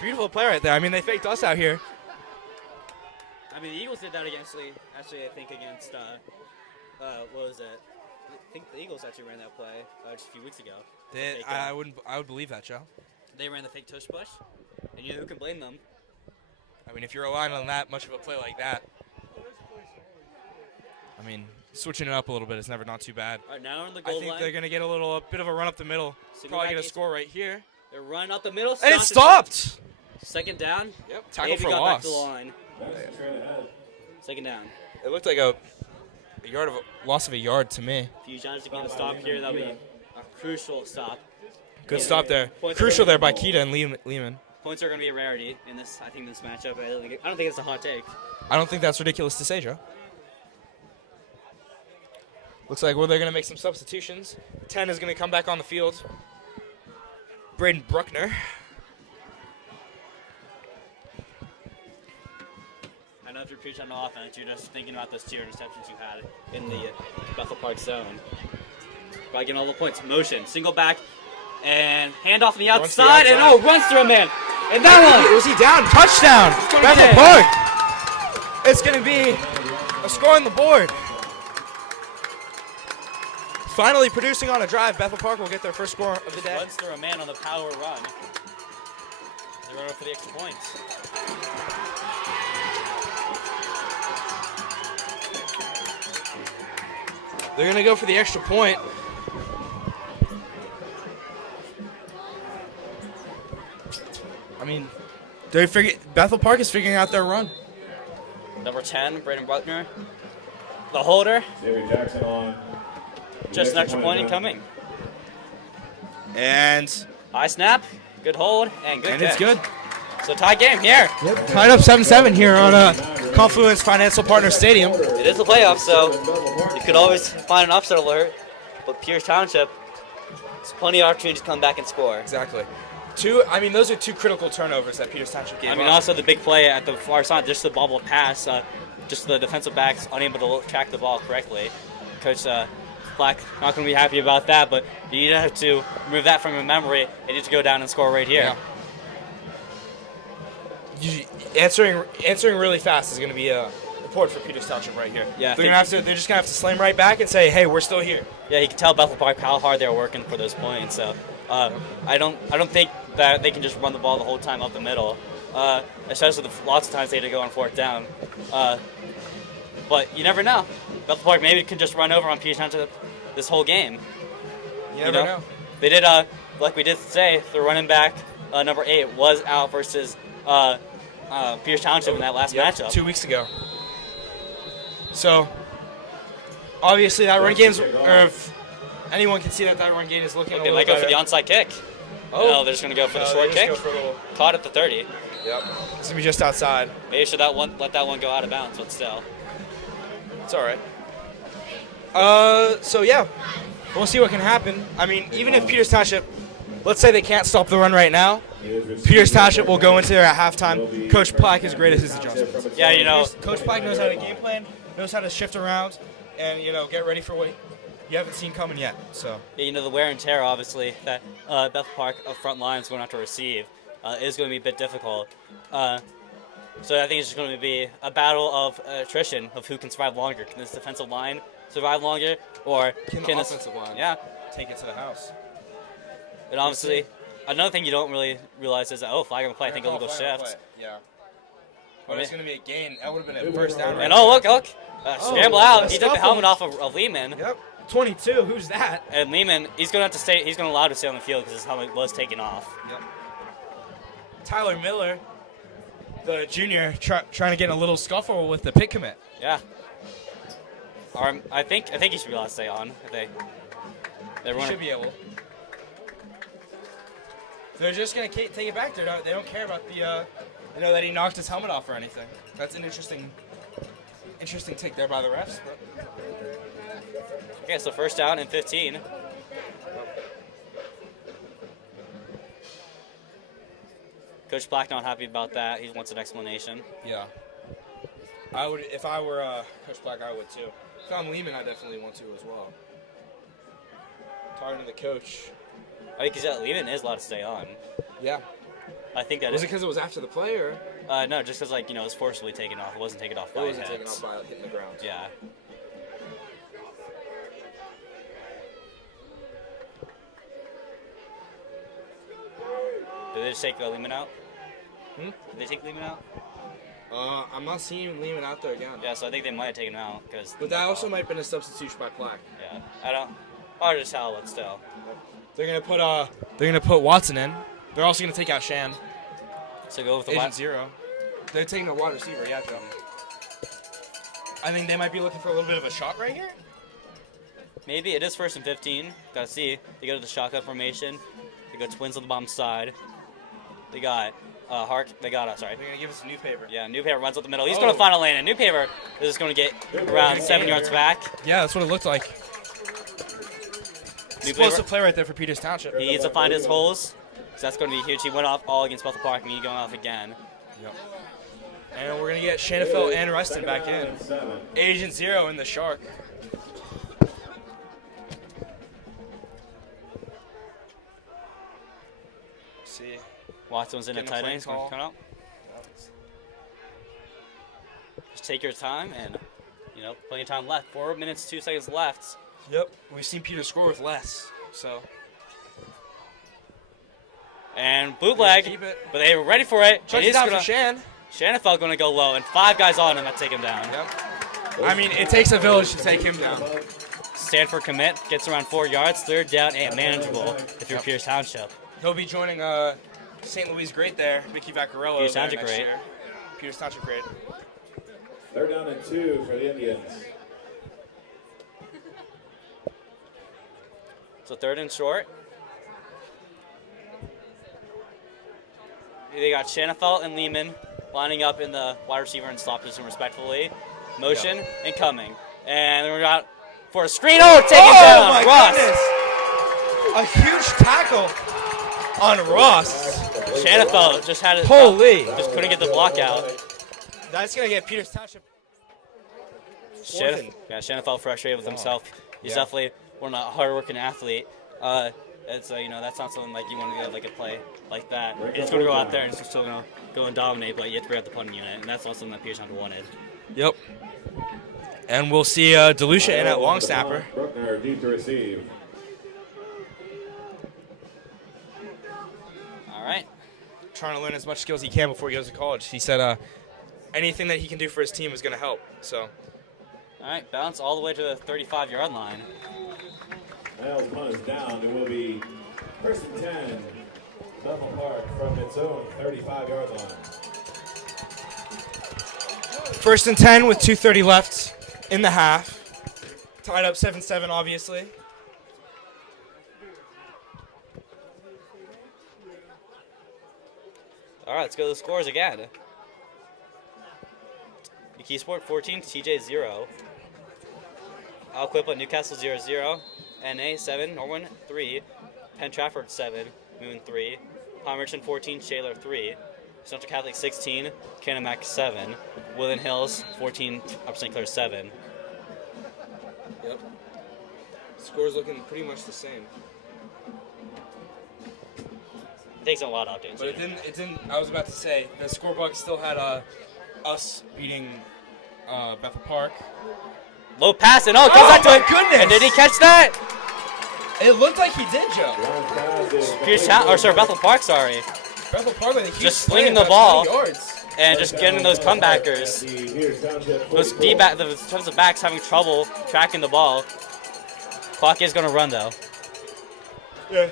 beautiful play right there. I mean, they faked us out here. I mean, the Eagles did that against what was it? I think the Eagles actually ran that play just a few weeks ago. I would believe that, Joe. They ran the fake tush push, and who can blame them? I mean, if you're relying on that much of a play like that, I mean, switching it up a little bit is never not too bad. All right, now on the goal line. I think they're going to get a bit of a run up the middle. Probably get a score right here. They're running up the middle. And it stopped. 2nd down. Yep. Tackle for got loss. Back to the line. 2nd down. It looked like a loss of a yard to me. If you Johns to get a stop here, that'll be a crucial stop. Good stop there. Crucial there by Keita and Lehman. Points are going to be a rarity in this matchup. I don't think it's a hot take. I don't think that's ridiculous to say, Joe. Looks like they're going to make some substitutions. 10 is going to come back on the field. Braden Bruckner. I know if you're preaching on offense, you're just thinking about those 2 interceptions you had in the Bethel Park zone. Probably getting all the points. Motion, single back, and handoff on the outside, and runs through a man. And that one! Was he down? Touchdown! Bethel Park! It's going to be a score on the board. Finally producing on a drive, Bethel Park will get their first score of the day. Runs through a man on the power run. They're going for the extra points. They're going to go for the extra point. I mean, Bethel Park is figuring out their run. Number 10, Braden Bruckner. The holder. Xavier Jackson on. Just an extra point incoming. And high snap, good hold, and good catch. It's good. So tie game here. Yep. Tied up 7-7 here on Confluence Financial Partner Stadium. It is the playoffs, so you could always find an upset alert. But Peters Township, there's plenty of opportunities to come back and score. Exactly. Those are 2 critical turnovers that Peters Township gave up. Also the big play at the far side, just the bobble pass, just the defensive backs unable to track the ball correctly. Coach Black not going to be happy about that, but you need to remove that from your memory. You need to go down and score right here. Yeah. Answering really fast is going to be important for Peters Township right here. Yeah, they're just going to have to slam right back and say, hey, we're still here. Yeah, you can tell Bethel Park how hard they're working for those points. So I don't think that they can just run the ball the whole time up the middle, especially lots of times they had to go on 4th down. But you never know. Bethel Park maybe can just run over on Peters Township this whole game. You never know. They did, like we did say, the running back, number 8, was out versus Peters Township in that last matchup. 2 weeks ago. So, obviously that run game's, or if anyone can see that run game is looking a they little might go better. for the onside kick. Oh. No, they're just going to go for the short kick. Caught at the 30. Yep. It's going to be just outside. Maybe should let that one go out of bounds, but still. It's all right. So, yeah, we'll see what can happen. I mean, even if Peters Township, let's say they can't stop the run right now, Peters Township will go into there at halftime. Coach Plack is great at his adjustments. Yeah, you know. Coach Plack knows how to game plan, knows how to shift around, and, get ready for what you haven't seen coming yet. So. Yeah, the wear and tear, obviously, that Bethel Park front line is going to have to receive is going to be a bit difficult. So I think it's just going to be a battle of attrition of who can survive longer. Can this defensive line survive longer, or can the offensive line take it to the house? And obviously, another thing you don't really realize is that, flag on the play, I think illegal shift. Yeah. But it's going to be a gain. That would have been a first down. Right and look. Scramble out. He took the helmet off of Lehman. Yep. 22. Who's that? And Lehman, he's going to have to stay. He's going to allow to stay on the field because his helmet was taken off. Yep. Tyler Miller, the junior, trying to get in a little scuffle with the pick commit. Yeah. I think he should be allowed to stay on. He should be able. They're just going to take it back. They don't care about that he knocked his helmet off or anything. That's an interesting take there by the refs. But. Okay, so first down and 15. Coach Black not happy about that. He wants an explanation. Yeah. I would, if I were Coach Black, I would too. If I'm Lehman, I definitely want to as well. Talking to the coach. I think Lehman is allowed to stay on. Yeah. I think that was it because it was after the play, or? No, just because it was forcibly taken off. It wasn't taken off by his head. It wasn't taken off by hitting the ground. Yeah. Did they just take Lehman out? Did they take Lehman out? I'm not seeing Lehman out there again. Yeah, so I think they might have taken him out. But that also might have been a substitution by Plaque. Yeah, I don't. Hard to tell, but still. They're gonna put Watson in. They're also gonna take out Shan. So go with the Agent 0. They're taking the wide receiver, yeah, Joe. I think they might be looking for a little bit of a shot right here. Maybe it is 1st and 15. Gotta see. They go to the shotgun formation. They go twins on the bottom side. They got They're gonna give us a new paper. Yeah, new paper runs up the middle. He's gonna find a lane. And new paper is gonna get around 7 yards back. Yeah, that's what it looked like. Explosive play right there for Peters Township. He needs to find his holes. So that's going to be huge. He went off all against Bethel Park, and he's going off again. Yep. And we're going to get Shanafelt and Rustin back in. Agent 0 in the Shark. See. Watson's in a tight end. He's going to come out. Just take your time, and, plenty of time left. 4 minutes, 2 seconds left. Yep. We've seen Peter score with less, so. And bootleg, but they were ready for it. Chucks it down for Shan. Shanafelt going to go low, and 5 guys on him to take him down. Yep. I mean, it takes a village to take him down. Stanford commit gets around 4 yards, 3rd down and manageable if you're Peters Township. He'll be joining St. Louis great there, Mickey Vaccarello. Peters Township great. Peters Township great. 3rd down and 2 for the Indians. So 3rd and short. They got Shanafelt and Lehman lining up in the wide receiver and slot position respectively. Motion and coming. And then we got for a screen. Taken down. My Ross. Goodness. A huge tackle on Ross. Shanafelt just had it. Holy. Just couldn't get the block out. That's going to get Peters Township Shannon felt frustrated with himself. He's Yeah. definitely one of a hard-working athlete. And so, that's not something like you want to get like a play like that. You're just going to go out there and it's still going to go and dominate, but you have to bring out the punting unit, and that's also something that Pierce Township wanted. Yep. And we'll see DeLucia in at long snapper. Bruckner deep to receive. All right. Trying to learn as much skills he can before he goes to college. He said anything that he can do for his team is going to help. So. All right, bounce all the way to the 35-yard line. Niles' punt is down. It will be 1st and 10. Bethel Park from its own 35-yard line. 1st and 10 with 2:30 left in the half. Tied up 7-7, obviously. All right, let's go to the scores again. Key Sport 14, TJ 0. Alquippa Newcastle 0-0. NA 7, Norwin 3. Penn Trafford 7, Moon 3. Palmerton 14, Shaler 3. Central Catholic 16, Canamac 7. Woodland Hills 14, Upper St. Clair 7. Yep. Score's looking pretty much the same. Takes a lot of updates. But it didn't. I was about to say the scorebook still had us beating Bethel Park. Low pass and comes back to my it. goodness! And did he catch that? It looked like he did, Joe. Bethel Park, sorry. Bethel Park with a huge Just play, slinging the about ball 20 yards. and just getting those comebackers. Those the defensive backs having trouble tracking the ball. Clock is going to run though. Yeah,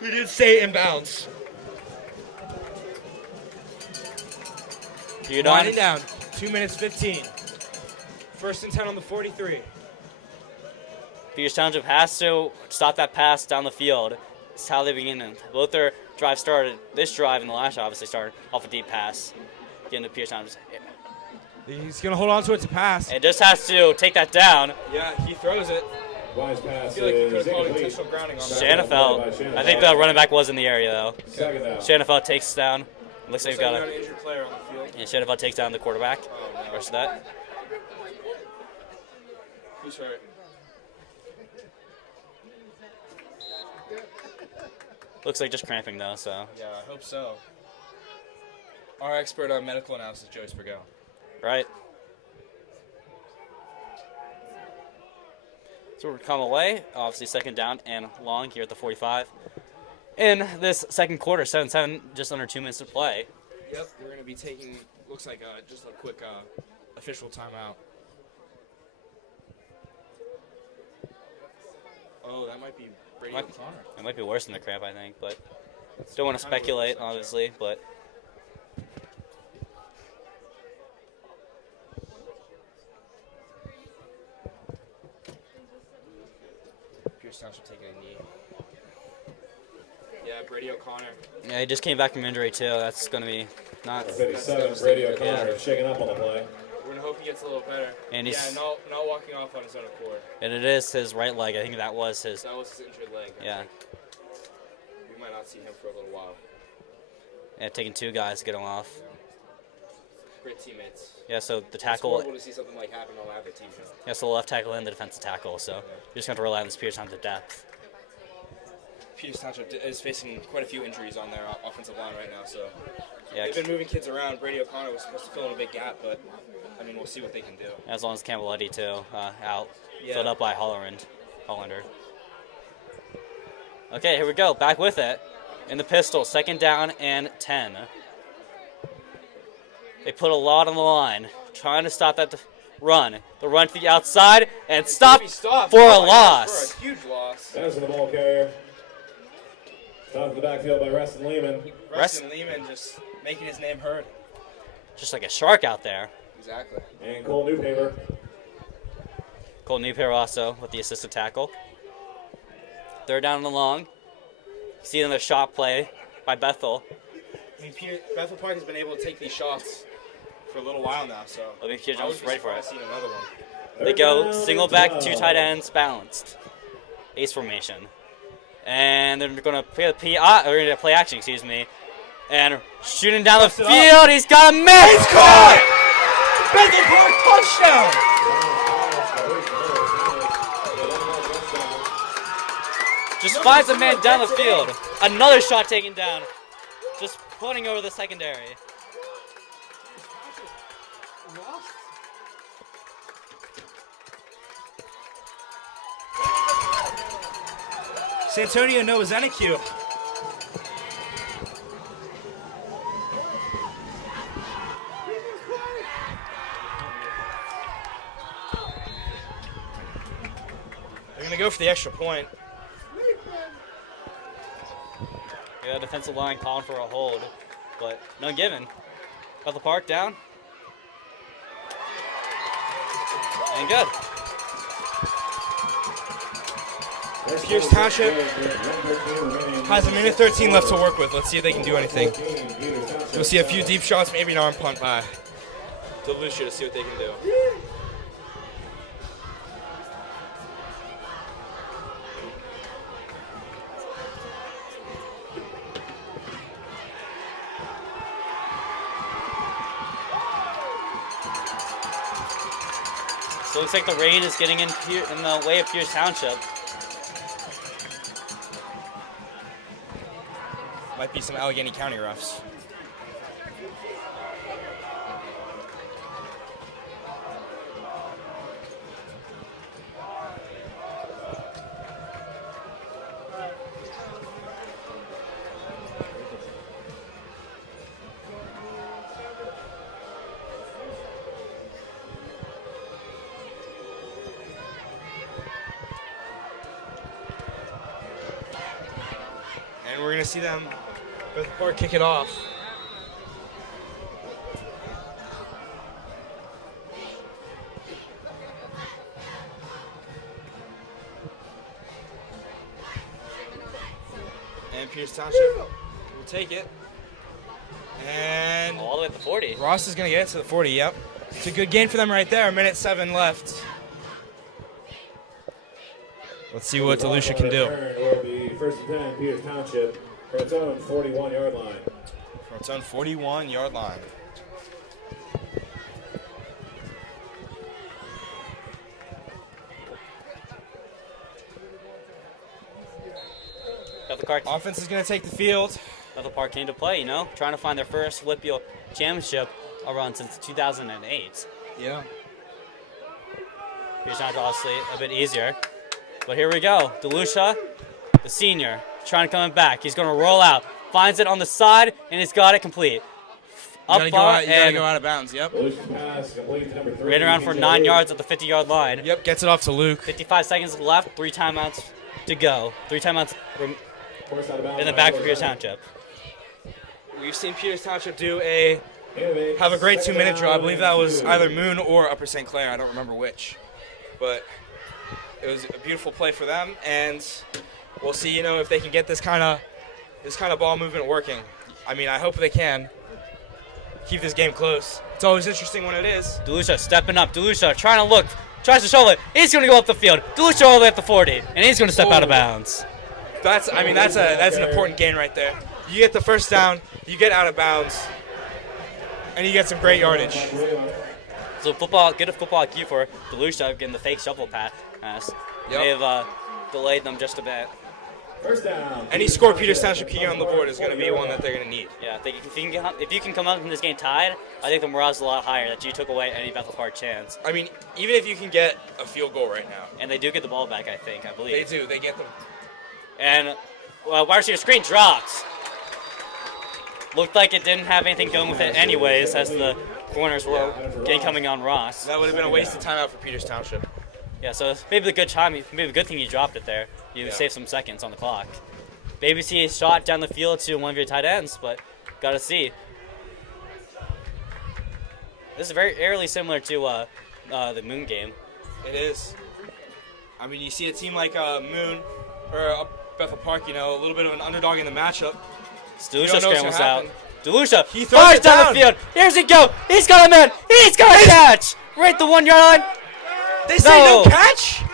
he did say inbounds. You're done. Winding down. 2 minutes 15. 1st and 10 on the 43. Peters Township has to stop that pass down the field. It's how they begin. Both their drive started. This drive and the last drive obviously started off a deep pass. Getting to Peters Township. He's going to hold on to it to pass. And just has to take that down. Yeah, he throws it. Wise pass. I feel like he could have called intentional grounding on that. Shanafelt. I think the running back was in the area though. Second down. Shanafelt takes down. Looks like we've got an injured player on the field. And Shanafelt takes down the quarterback. Oh, no. Versus that. Who's hurt? Looks like just cramping though, so. Yeah, I hope so. Our expert on medical analysis, Joe Sprigo. Right. So we're come away. Obviously, second down and long here at the 45. In this second quarter, 7-7, just under 2 minutes to play. Yep, we're going to be taking, looks like just a quick official timeout. Oh, that might be Brady O'Connor. It might be worse than the cramp, I think, but don't want to speculate, obviously, but. Pierce Township taking a knee. Yeah, Brady O'Connor. Yeah, he just came back from injury, too. That's going to be not. 57, Brady O'Connor shaking up on the play. We're going to hope he gets a little better. And he's not walking off on his own accord. And it is his right leg. I think that was his. That was his injured leg. Yeah. We might not see him for a little while. Yeah, taking two guys to get him off. Great teammates. Yeah, so the It's tackle. horrible to see something like happen on either team. Yeah, so the left tackle and the defensive tackle. So you just have to rely on this Pierce Township depth. Peters Township is facing quite a few injuries on their offensive line right now, so Yeah, they've been moving kids around. Brady O'Connor was supposed to fill in a big gap, but I mean, we'll see what they can do. as long as Campbelletti too out, Yeah. filled up by Hollander. Okay, here we go. Back with it in the pistol. Second down and 10. They put a lot on the line, trying to stop that run. The run to the outside and stop for a loss. For a huge loss. There's the ball carrier. Stopped in the backfield by Reston Lehman. Reston Lehman just making his name heard. Just like a shark out there. Exactly. And Cole Newpaper. Cole Newpair also with the assisted tackle. Third down and long. See another shot play by Bethel. I mean, Bethel Park has been able to take these shots for a little while now, so I think Pierce Township's ready for it. Seen another one. They go single back, two tight ends, balanced. Ace formation. And they're going to play action, excuse me. And shooting down the field, he's got a miss! He's caught! Bethel Park touchdown! Just finds a man down the field. Another shot taken down. Just putting over the secondary. San Antonio knows Enique. They're going to go for the extra point. Yeah, defensive line calling for a hold, but none given. Bethel Park down. And good. Pierce Township has a minute 13 left to work with. Let's see if they can do anything. We'll see a few deep shots, maybe an arm punt by DeLucia to see what they can do. So it looks like the rain is getting in the way of Pierce Township. Might be some Allegheny County refs. And we're going to see them Bethel Park kick it off. And Pierce Township will take it. And all the way at the 40. Ross is going to get it to the 40, yep. It's a good gain for them right there. 1:07 left. Let's see what DeLucia can do. Will be first and 10, Peters Township, from its own 41-yard line. From its own 41-yard line. Bethel Park. Offense is going to take the field. Bethel Park came to play, you know, trying to find their first Whitfield championship run since 2008. Yeah. Here's not obviously a bit easier. But here we go. DeLucia, the senior, trying to come back. He's going to roll out. Finds it on the side, and he's got it complete. Up you far, gotta go out of bounds, yep. Ran around for 9 yards at the 50-yard line. Yep, gets it off to Luke. 55 seconds left, 3 timeouts to go. 3 timeouts in the back for Peters Township. We've seen Peters Township have a great 2-minute drill. I believe that was either Moon or Upper St. Clair. I don't remember which. But it was a beautiful play for them, and we'll see, you know, if they can get this kind of ball movement working. I mean, I hope they can keep this game close. It's always interesting when it is. DeLucia stepping up. DeLucia trying to look, tries to show it. He's going to go up the field. DeLucia all the way at the 40, and he's going to step out of bounds. That's an important gain right there. You get the first down, you get out of bounds, and you get some great yardage. So good football IQ for DeLucia getting the fake shuffle pass. Yep. They have delayed them just a bit. First down. Any score Peters Township can get on the board is going to be one that they're going to need. Yeah, if you can come out from this game tied, I think the morale's a lot higher that you took away any Bethel Park chance. I mean, even if you can get a field goal right now. And they do get the ball back, I believe. They do. They get them. And wide receiver screen drops. Looked like it didn't have anything going with it anyways, as the corners were coming on Ross. That would have been a wasted timeout for Peters Township. Yeah, so maybe the good thing you dropped it there. You saved some seconds on the clock. Maybe see a shot down the field to one of your tight ends, but gotta see. This is very eerily similar to the Moon game. It is. I mean, you see a team like Moon or Bethel Park, you know, a little bit of an underdog in the matchup. DeLucia scrambles out. DeLucia he fires down the field. Here's he go. He's got a man. He's got a catch. Right at the 1 yard line. They say no catch?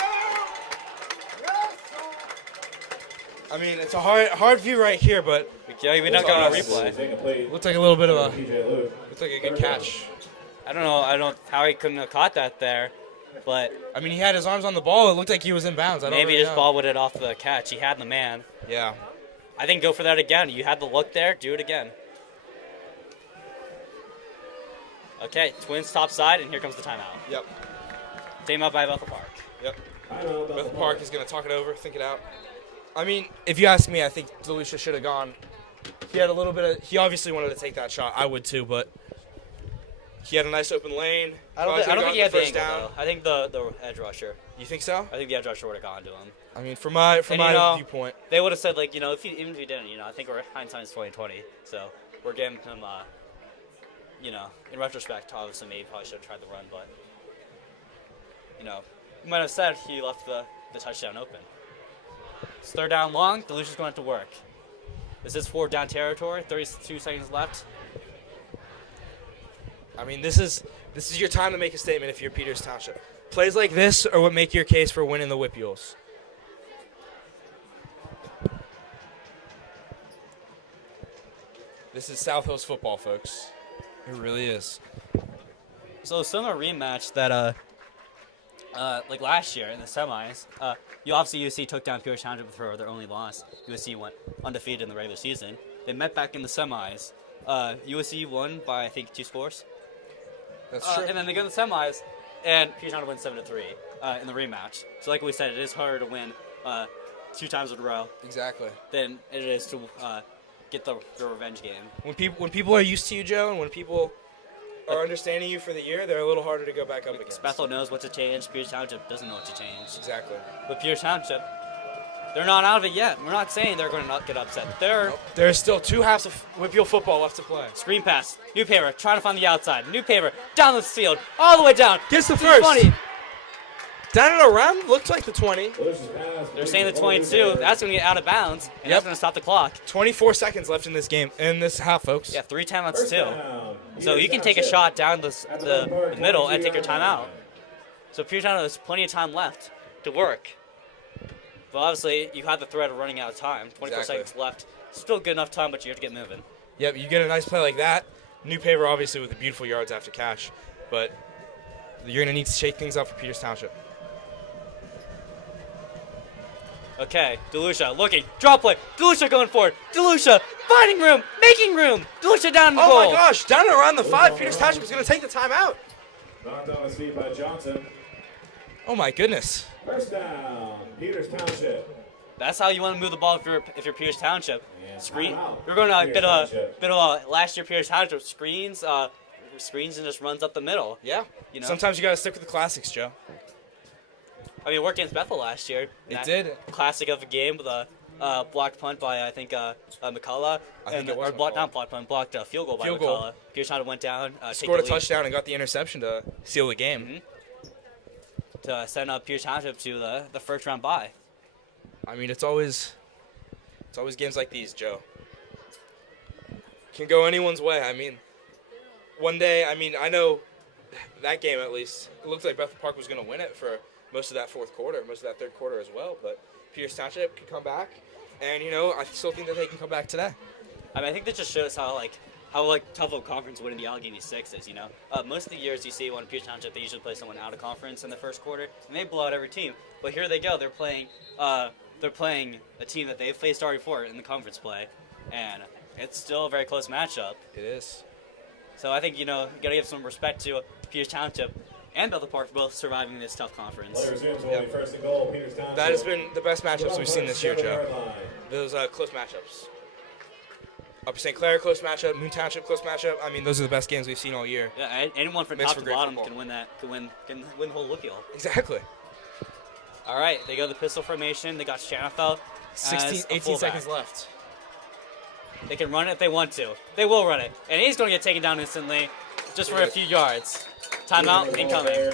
I mean, it's a hard view right here, but we don't go on a replay. Looks like a little bit of looks like a good catch. I don't know how he couldn't have caught that there. But I mean, he had his arms on the ball. It looked like he was in bounds. I don't maybe really his know. ball would have off the catch. He had the man. Yeah. I think go for that again. You had the look there. Do it again. Okay, Twins top side, and here comes the timeout. Yep. Timeout by Bethel Park. Yep. Bethel Park is going to talk it over, think it out. I mean, if you ask me, I think DeLucia should have gone. He had a little bit of. He obviously wanted to take that shot. I would too, but he had a nice open lane. I don't think he had the first angle, down. though. I think the edge rusher. You think so? I think the edge rusher would have gone to him. I mean, from my viewpoint, they would have said like, even if he didn't, I think we're hindsight's 2020, so we're giving him, in retrospect, obviously maybe probably should have tried the run, but you might have said he left the touchdown open. It's third down long. DeLucia's going to have to work. This is fourth down territory. 32 seconds left. I mean, this is your time to make a statement if you're Peters Township. Plays like this are what make your case for winning the Whip Mules. This is South Hills football, folks. It really is. So a similar rematch that like last year in the semis, UC took down Peters Township for their only loss. USC went undefeated in the regular season. They met back in the semis. USC won by I think 2 scores. That's true. And then they go to the semis, and Peters Township wins 7-3 in the rematch. So like we said, it is harder to win 2 times in a row Exactly. than it is to get the revenge game. When people are used to you, Joe, and when people are understanding you for the year, they're a little harder to go back up against. Bethel knows what to change. Peters Township doesn't know what to change. Exactly. But Peters Township, they're not out of it yet. We're not saying they're going to not get upset. There's still 2 halves of Whip Mule football left to play. Screen pass. New paper trying to find the outside. New paper down the field, all the way down. Gets the It's first. funny. Down and around, looks like the 20. They're saying the 22. That's going to get out of bounds, and that's going to stop the clock. 24 seconds left in this game, in this half, folks. Yeah, 3 timeouts too. So you can take a shot down the middle and take your timeout. So Peters Township has plenty of time left to work. But obviously, you have the threat of running out of time. 24 seconds left. Still good enough time, but you have to get moving. Yep, you get a nice play like that. New paper, obviously, with the beautiful yards after catch. But you're going to need to shake things up for Peters Township. Okay, DeLucia looking. Drop play. DeLucia going forward. DeLucia finding room, making room. DeLucia down in the goal. Oh, my gosh. Down and around the 5. Peters Township is going to take the timeout. Knocked on his feet by Johnson. Oh, my goodness. First down, Peters Township. That's how you want to move the ball if you're Peters Township. Screen. timeout. We're going to a Peters bit of a last year Peters Township screens and just runs up the middle. Yeah. You know? Sometimes you got to stick with the classics, Joe. I mean, it worked against Bethel last year. It did. Classic of a game with a blocked punt by, I think, McCullough. I think it was or blocked, McCullough. not blocked punt, blocked a field goal by Field goal. McCullough. Peters Township went down. Scored a take the lead touchdown and got the interception to seal the game. to send up Peters Township to the first round bye. I mean, it's always games like these, Joe. Can go anyone's way. I mean, one day, I know that game at least, it looked like Bethel Park was going to win it for most of that fourth quarter, most of that third quarter as well. But Peters Township can come back, and I still think that they can come back today. I mean, I think that just shows how tough of a conference winning the Allegheny Six is. Most of the years you see when Peters Township, they usually play someone out of conference in the first quarter, and they blow out every team. But here they go, they're playing a team that they've faced already before in the conference play, and it's still a very close matchup. It is. So I think you gotta give some respect to Peters Township and Bethel Park for both surviving this tough conference. First and goal, Peters Township. That has been the best matchups we've seen this year, Joe. Those close matchups. Upper St. Clair, close matchup. Moon Township, close matchup. I mean, those are the best games we've seen all year. Yeah, anyone from Makes top for to great bottom football. can win that. Can win the whole Whippeal. Exactly. All right, they go to the pistol formation. They got Shanafelt. 18 seconds left. They can run it if they want to. They will run it. And he's going to get taken down instantly just for a few yards. Timeout incoming.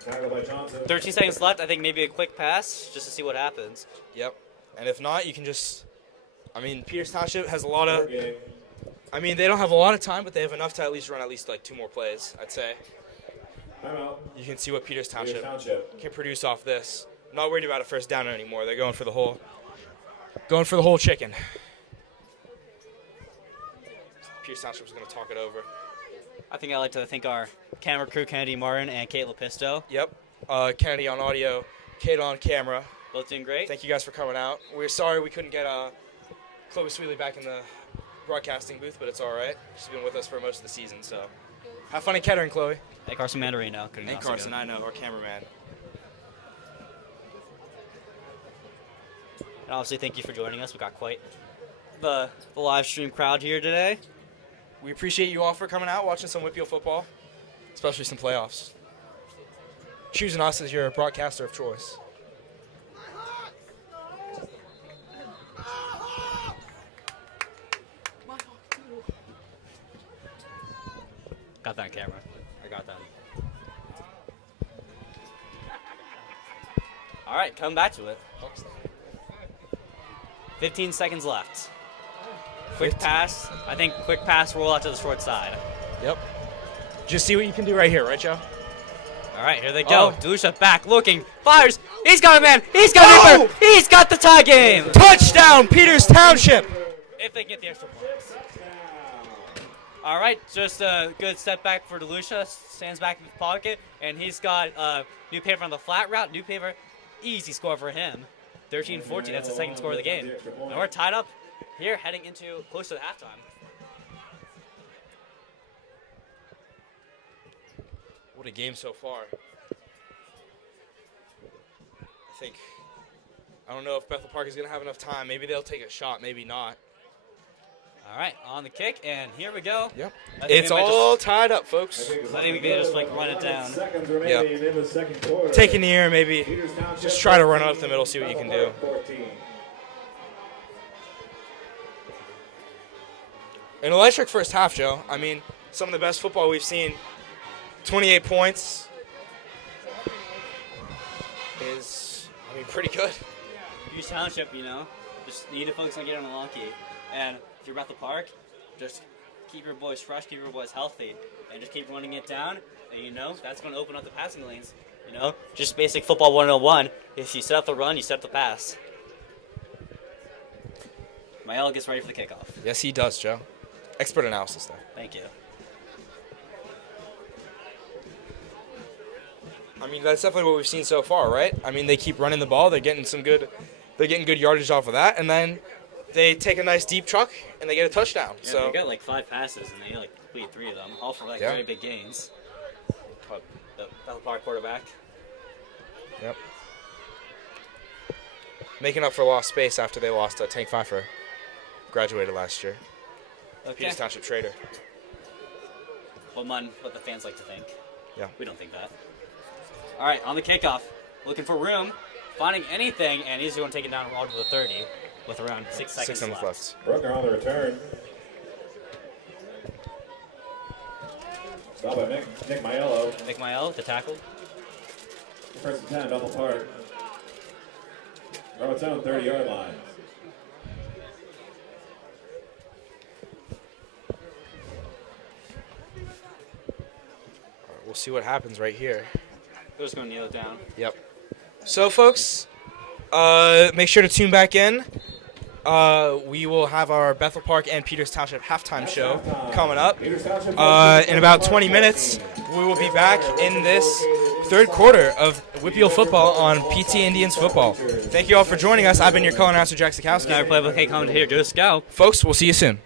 13 seconds left. I think maybe a quick pass just to see what happens. Yep. And if not, you can just... Peters Township has a lot of... they don't have a lot of time, but they have enough to at least run like 2 more plays, I'd say. You can see what Peters Township can produce off this. I'm not worried about a first down anymore. They're going for the whole chicken. Peters Township is going to talk it over. I think I'd like to thank our camera crew, Kennedy Martin and Kate Lapisto. Yep. Kennedy on audio, Kate on camera. Both doing great. Thank you guys for coming out. We're sorry we couldn't get Chloe Sweeley back in the broadcasting booth, but it's all right. She's been with us for most of the season, so have fun in Kettering, Chloe. Hey, Carson Mandarino. And Carson, I know, our cameraman. And obviously, thank you for joining us. We got quite the live stream crowd here today. We appreciate you all for coming out, watching some Whitfield football, especially some playoffs. Choosing us as your broadcaster of choice. Got that on camera. I got that. All right, come back to it. 15 seconds left. Quick pass. I think quick pass roll out to the short side. Yep. Just see what you can do right here, right, Joe? All right, here they go. Oh. DeLucia back, looking, fires. He's got a man. He's got a leaper. He's got the tie game. Touchdown, Peters Township! If they get the extra points. All right, just a good step back for DeLucia. Stands back in the pocket, and he's got New Paper on the flat route. New Paper, easy score for him. 13-14, that's the second score of the game. And we're tied up here, heading into close to the halftime. What a game so far. I don't know if Bethel Park is going to have enough time. Maybe they'll take a shot, maybe not. All right, on the kick, and here we go. Yep. It's all tied up, folks. I think we can just run it down. Yep. Take an ear, maybe. Just try to run up the middle, see what you can do. An electric first half, Joe. I mean, some of the best football we've seen. 28 points is, pretty good. Hughes Township, just need to focus on getting unlucky. And if you're Bethel Park, just keep your boys fresh, keep your boys healthy, and just keep running it down. And that's going to open up the passing lanes. Just basic football 101. If you set up the run, you set up the pass. Mael gets ready for the kickoff. Yes, he does, Joe. Expert analysis there. Thank you. That's definitely what we've seen so far, right? They keep running the ball. They're getting good yardage off of that, and then they take a nice deep truck and they get a touchdown. Yeah, so they got 5 passes and they complete 3 of them, all for very big gains. The Bethel Park quarterback. Yep. Making up for lost space after they lost Tank Pfeiffer. Graduated last year. Okay. Peters Township Trader. What the fans like to think. Yeah. We don't think that. All right, on the kickoff, looking for room, finding anything, and he's going to take it down all to the 30 with around 6 seconds left. Brooker on the return. Stop by Nick Maiello. Nick Maiello, the tackle. First and 10, Bethel Park. From its own 30-yard line. We'll see what happens right here. They're just going to kneel it down. Yep. So, folks, make sure to tune back in. We will have our Bethel Park and Peters Township halftime show coming up. In about 20 minutes, we will be back in this third quarter of Whitfield football on PT Indians football. Thank you all for joining us. I've been your co-announcer, Jack Sikowski. Now we play with commentator, Joe Scow. Folks, we'll see you soon.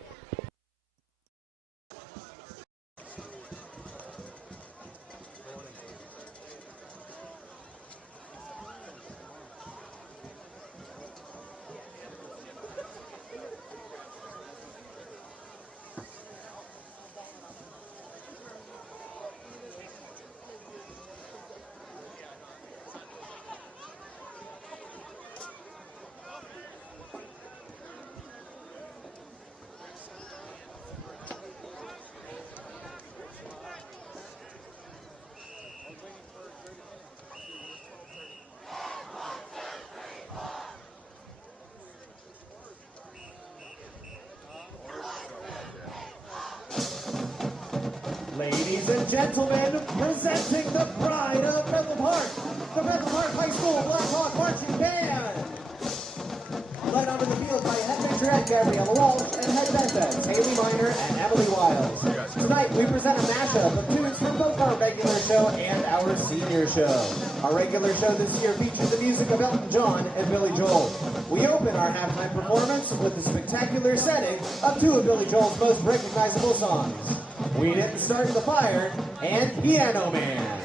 Ladies and gentlemen, presenting the pride of Bethel Park, the Bethel Park High School Black Hawk Marching Band. Led onto the field by head majorette Gabriella Walsh and head Bethel, Haley Miner and Emily Wiles. Tonight we present a mashup of tunes from both our regular show and our senior show. Our regular show this year features the music of Elton John and Billy Joel. We open our halftime performance with the spectacular setting of two of Billy Joel's most recognizable songs, We Didn't Start the Fire and Piano Man.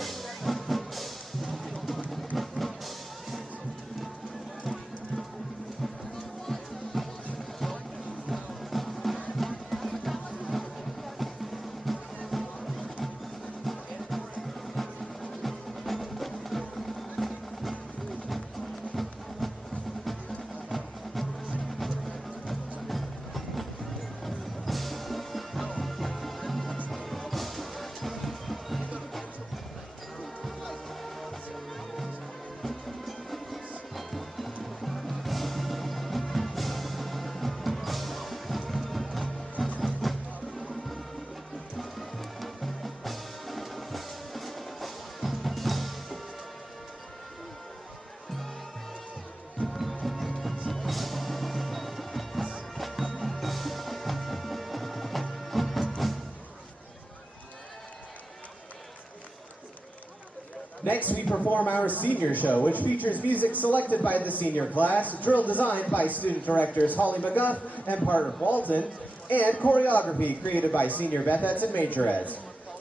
Next, we perform our senior show, which features music selected by the senior class, drill designed by student directors Holly McGuff and Parker Walton, and choreography created by senior Bethettes and majorettes.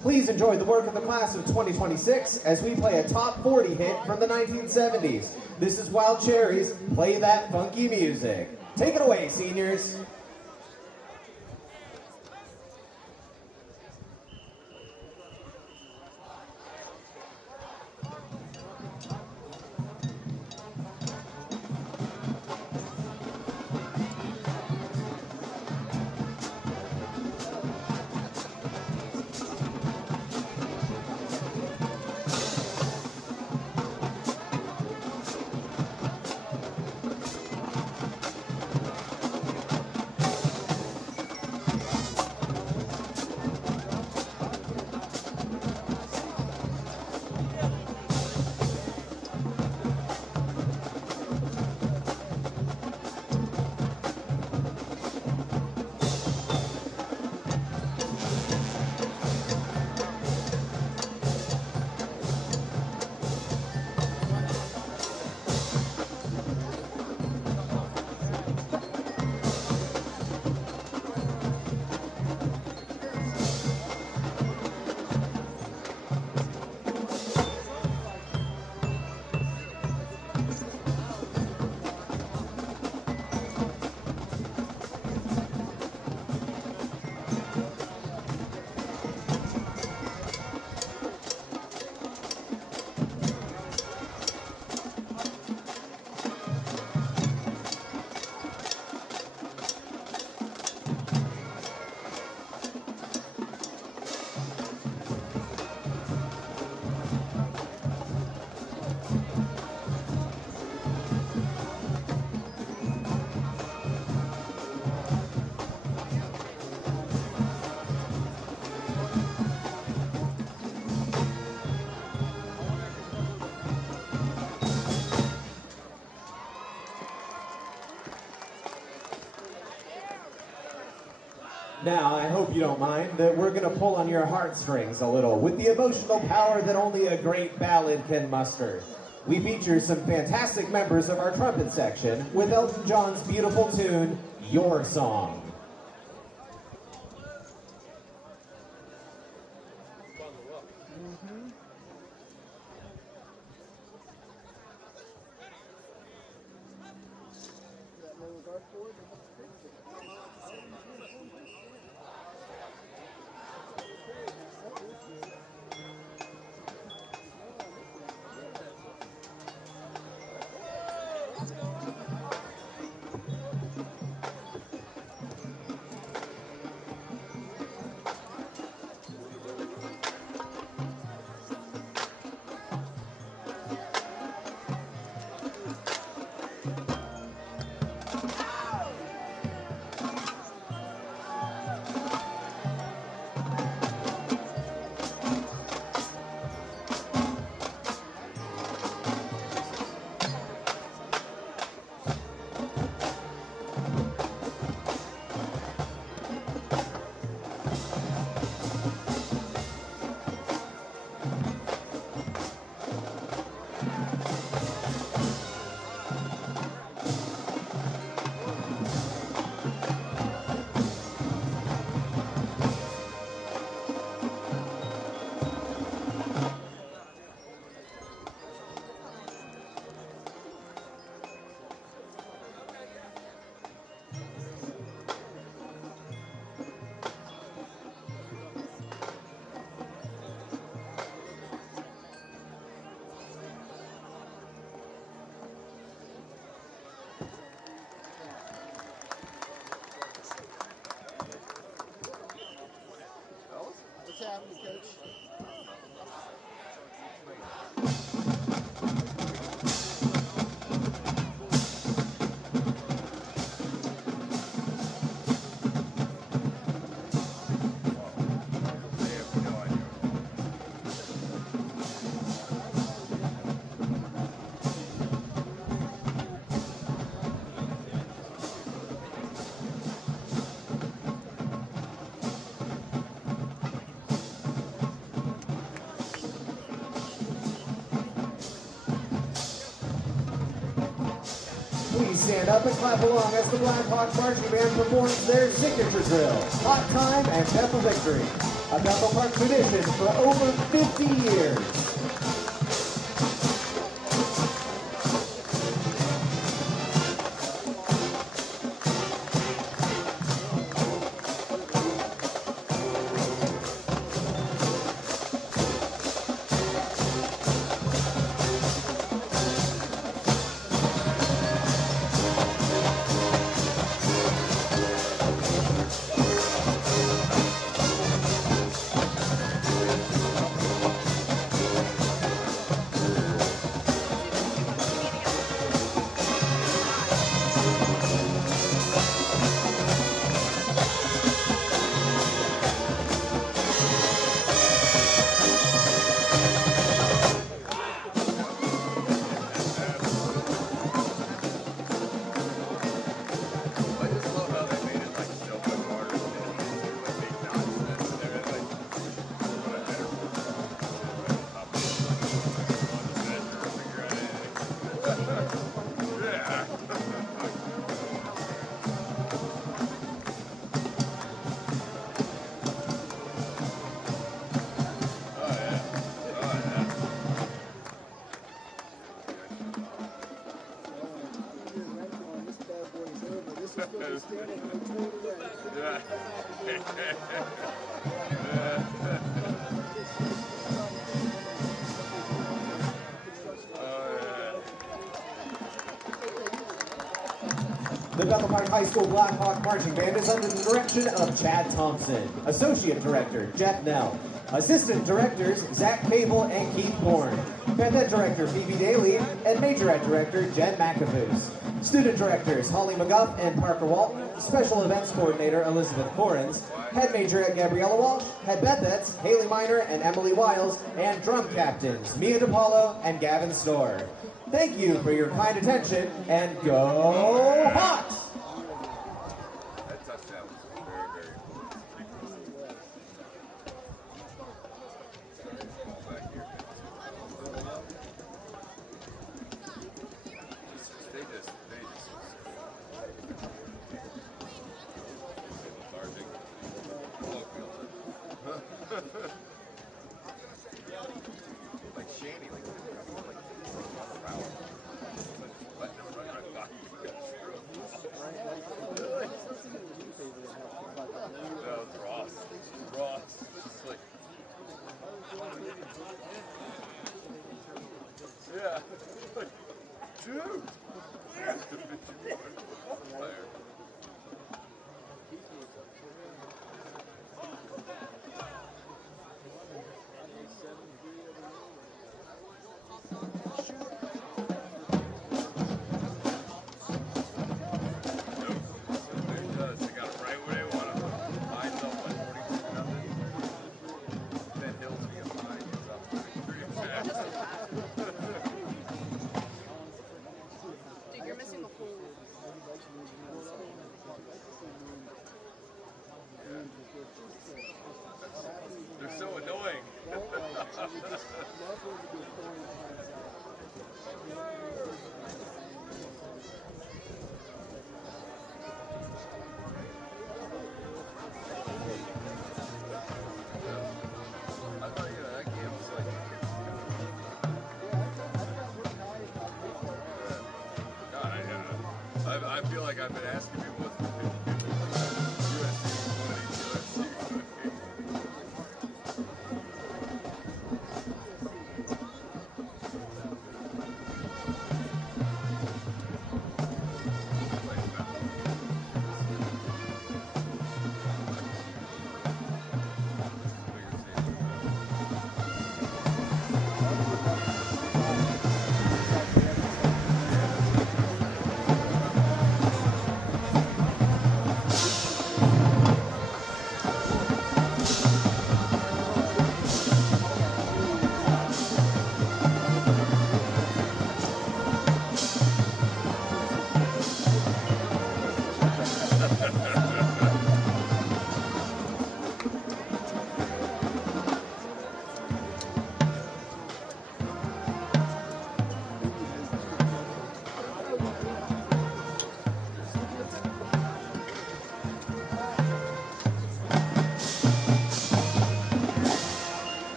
Please enjoy the work of the class of 2026 as we play a top 40 hit from the 1970s. This is Wild Cherries, Play That Funky Music. Take it away, seniors. Now, I hope you don't mind that we're going to pull on your heartstrings a little with the emotional power that only a great ballad can muster. We feature some fantastic members of our trumpet section with Elton John's beautiful tune, Your Song. Please stand up and clap along as the Black Hawk Marching Band performs their signature drill, Hot Time and Bethel Victory, a Bethel Park tradition for over 50 years. The Bethel Park High School Black Hawk Marching Band is under the direction of Chad Thompson, Associate Director Jeff Nell, Assistant Directors Zach Cable and Keith Bourne, Band Ed Director Phoebe Daly, and Major Ed Director Jen McAfoose. Student Directors Holly McGuff and Parker Walton, Special Events Coordinator Elizabeth Corrins, Head Major Ed Gabriella Walsh, Head Beth Eds Haley Miner and Emily Wiles, and Drum Captains Mia DePaulo and Gavin Storr. Thank you for your kind attention, and go Hawks! That touchdown was very, very cool. Back here. They just like Shanny, like that was Ross. Ross, just like, yeah, like, dude. They're so annoying. I thought, that game was like, God, I feel like I've been asking people what's the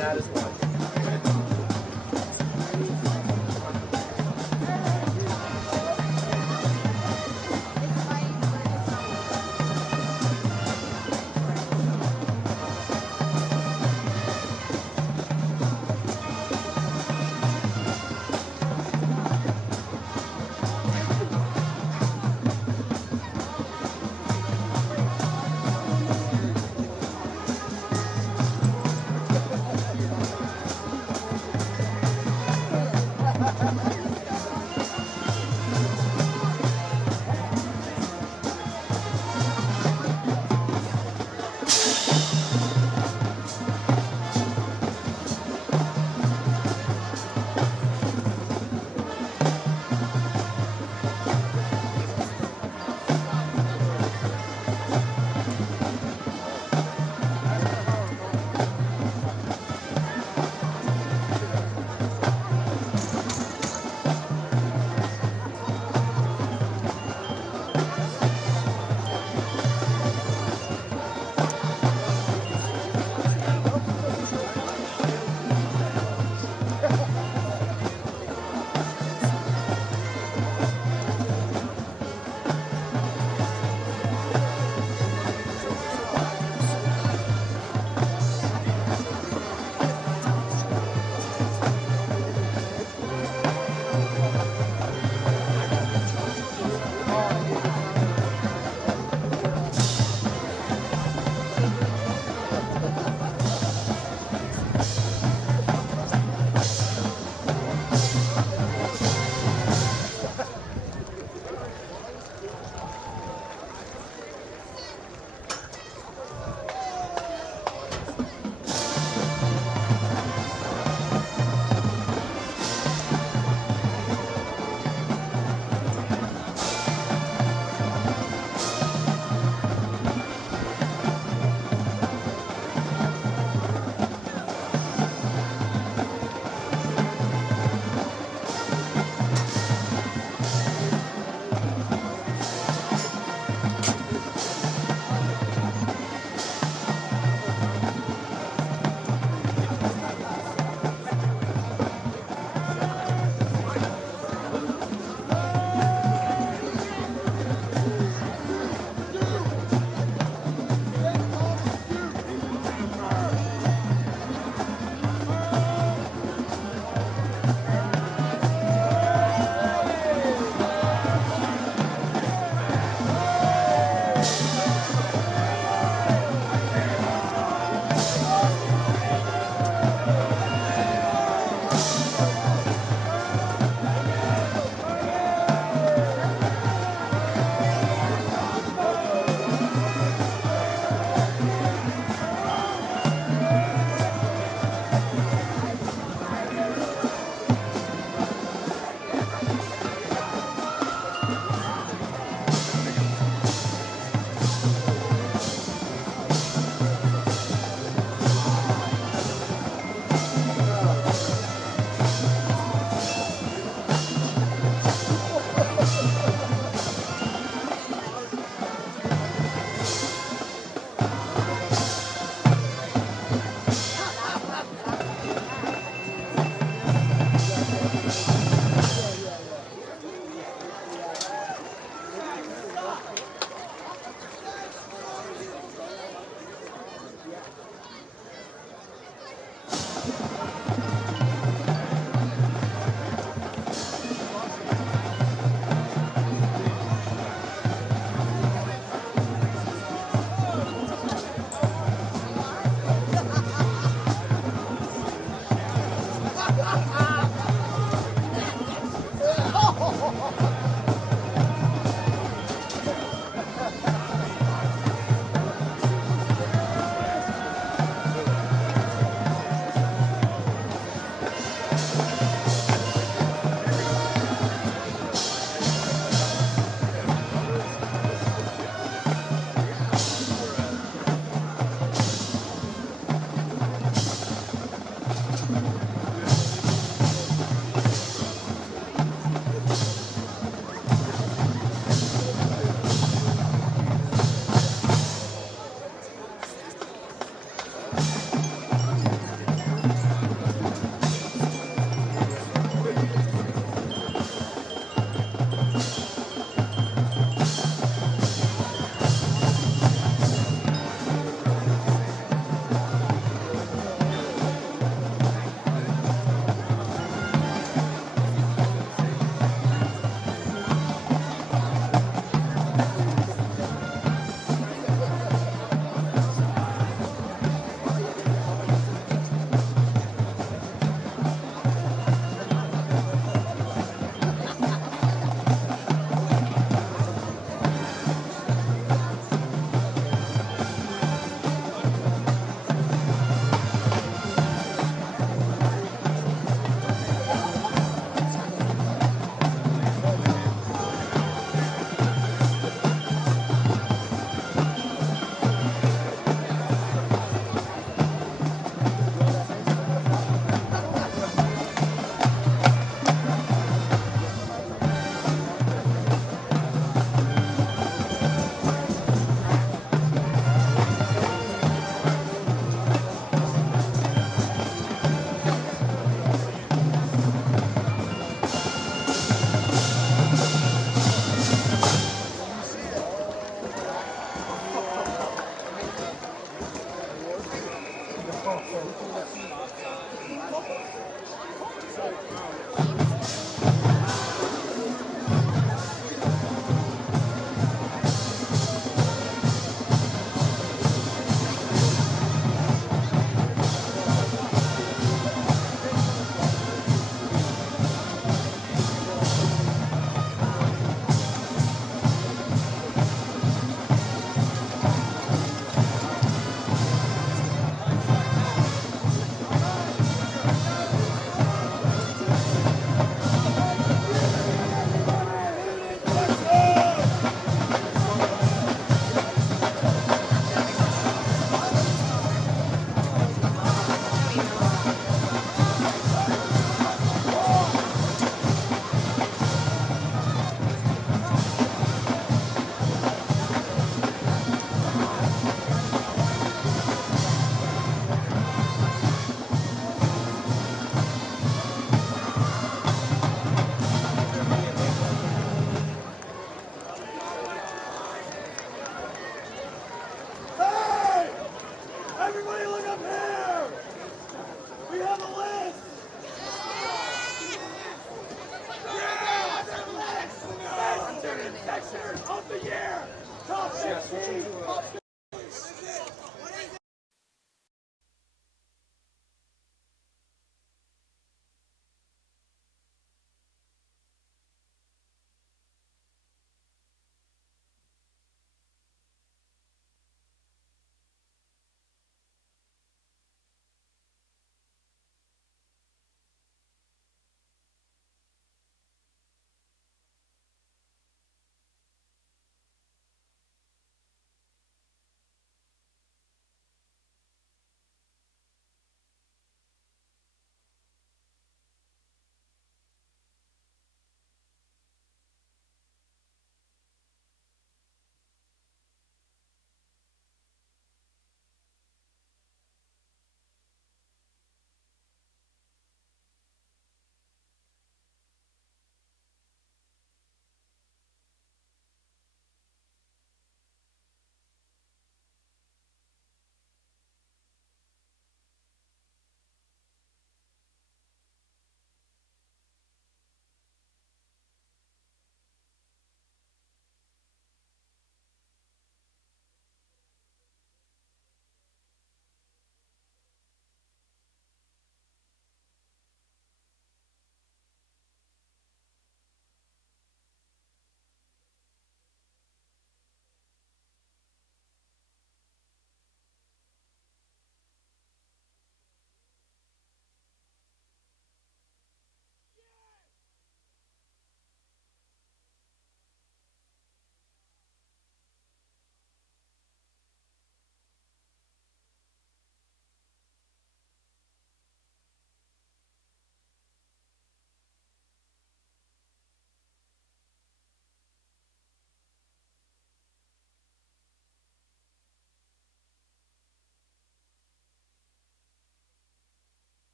dad is watching.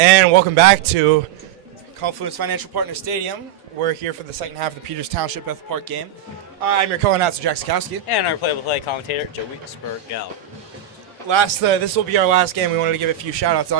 And welcome back to Confluence Financial Partner Stadium. We're here for the second half of the Peters Township Bethel Park game. I'm your co-announcer, Jack Sikowski. And our play-by-play commentator, Joey Spurgell. This will be our last game. We wanted to give a few shout-outs.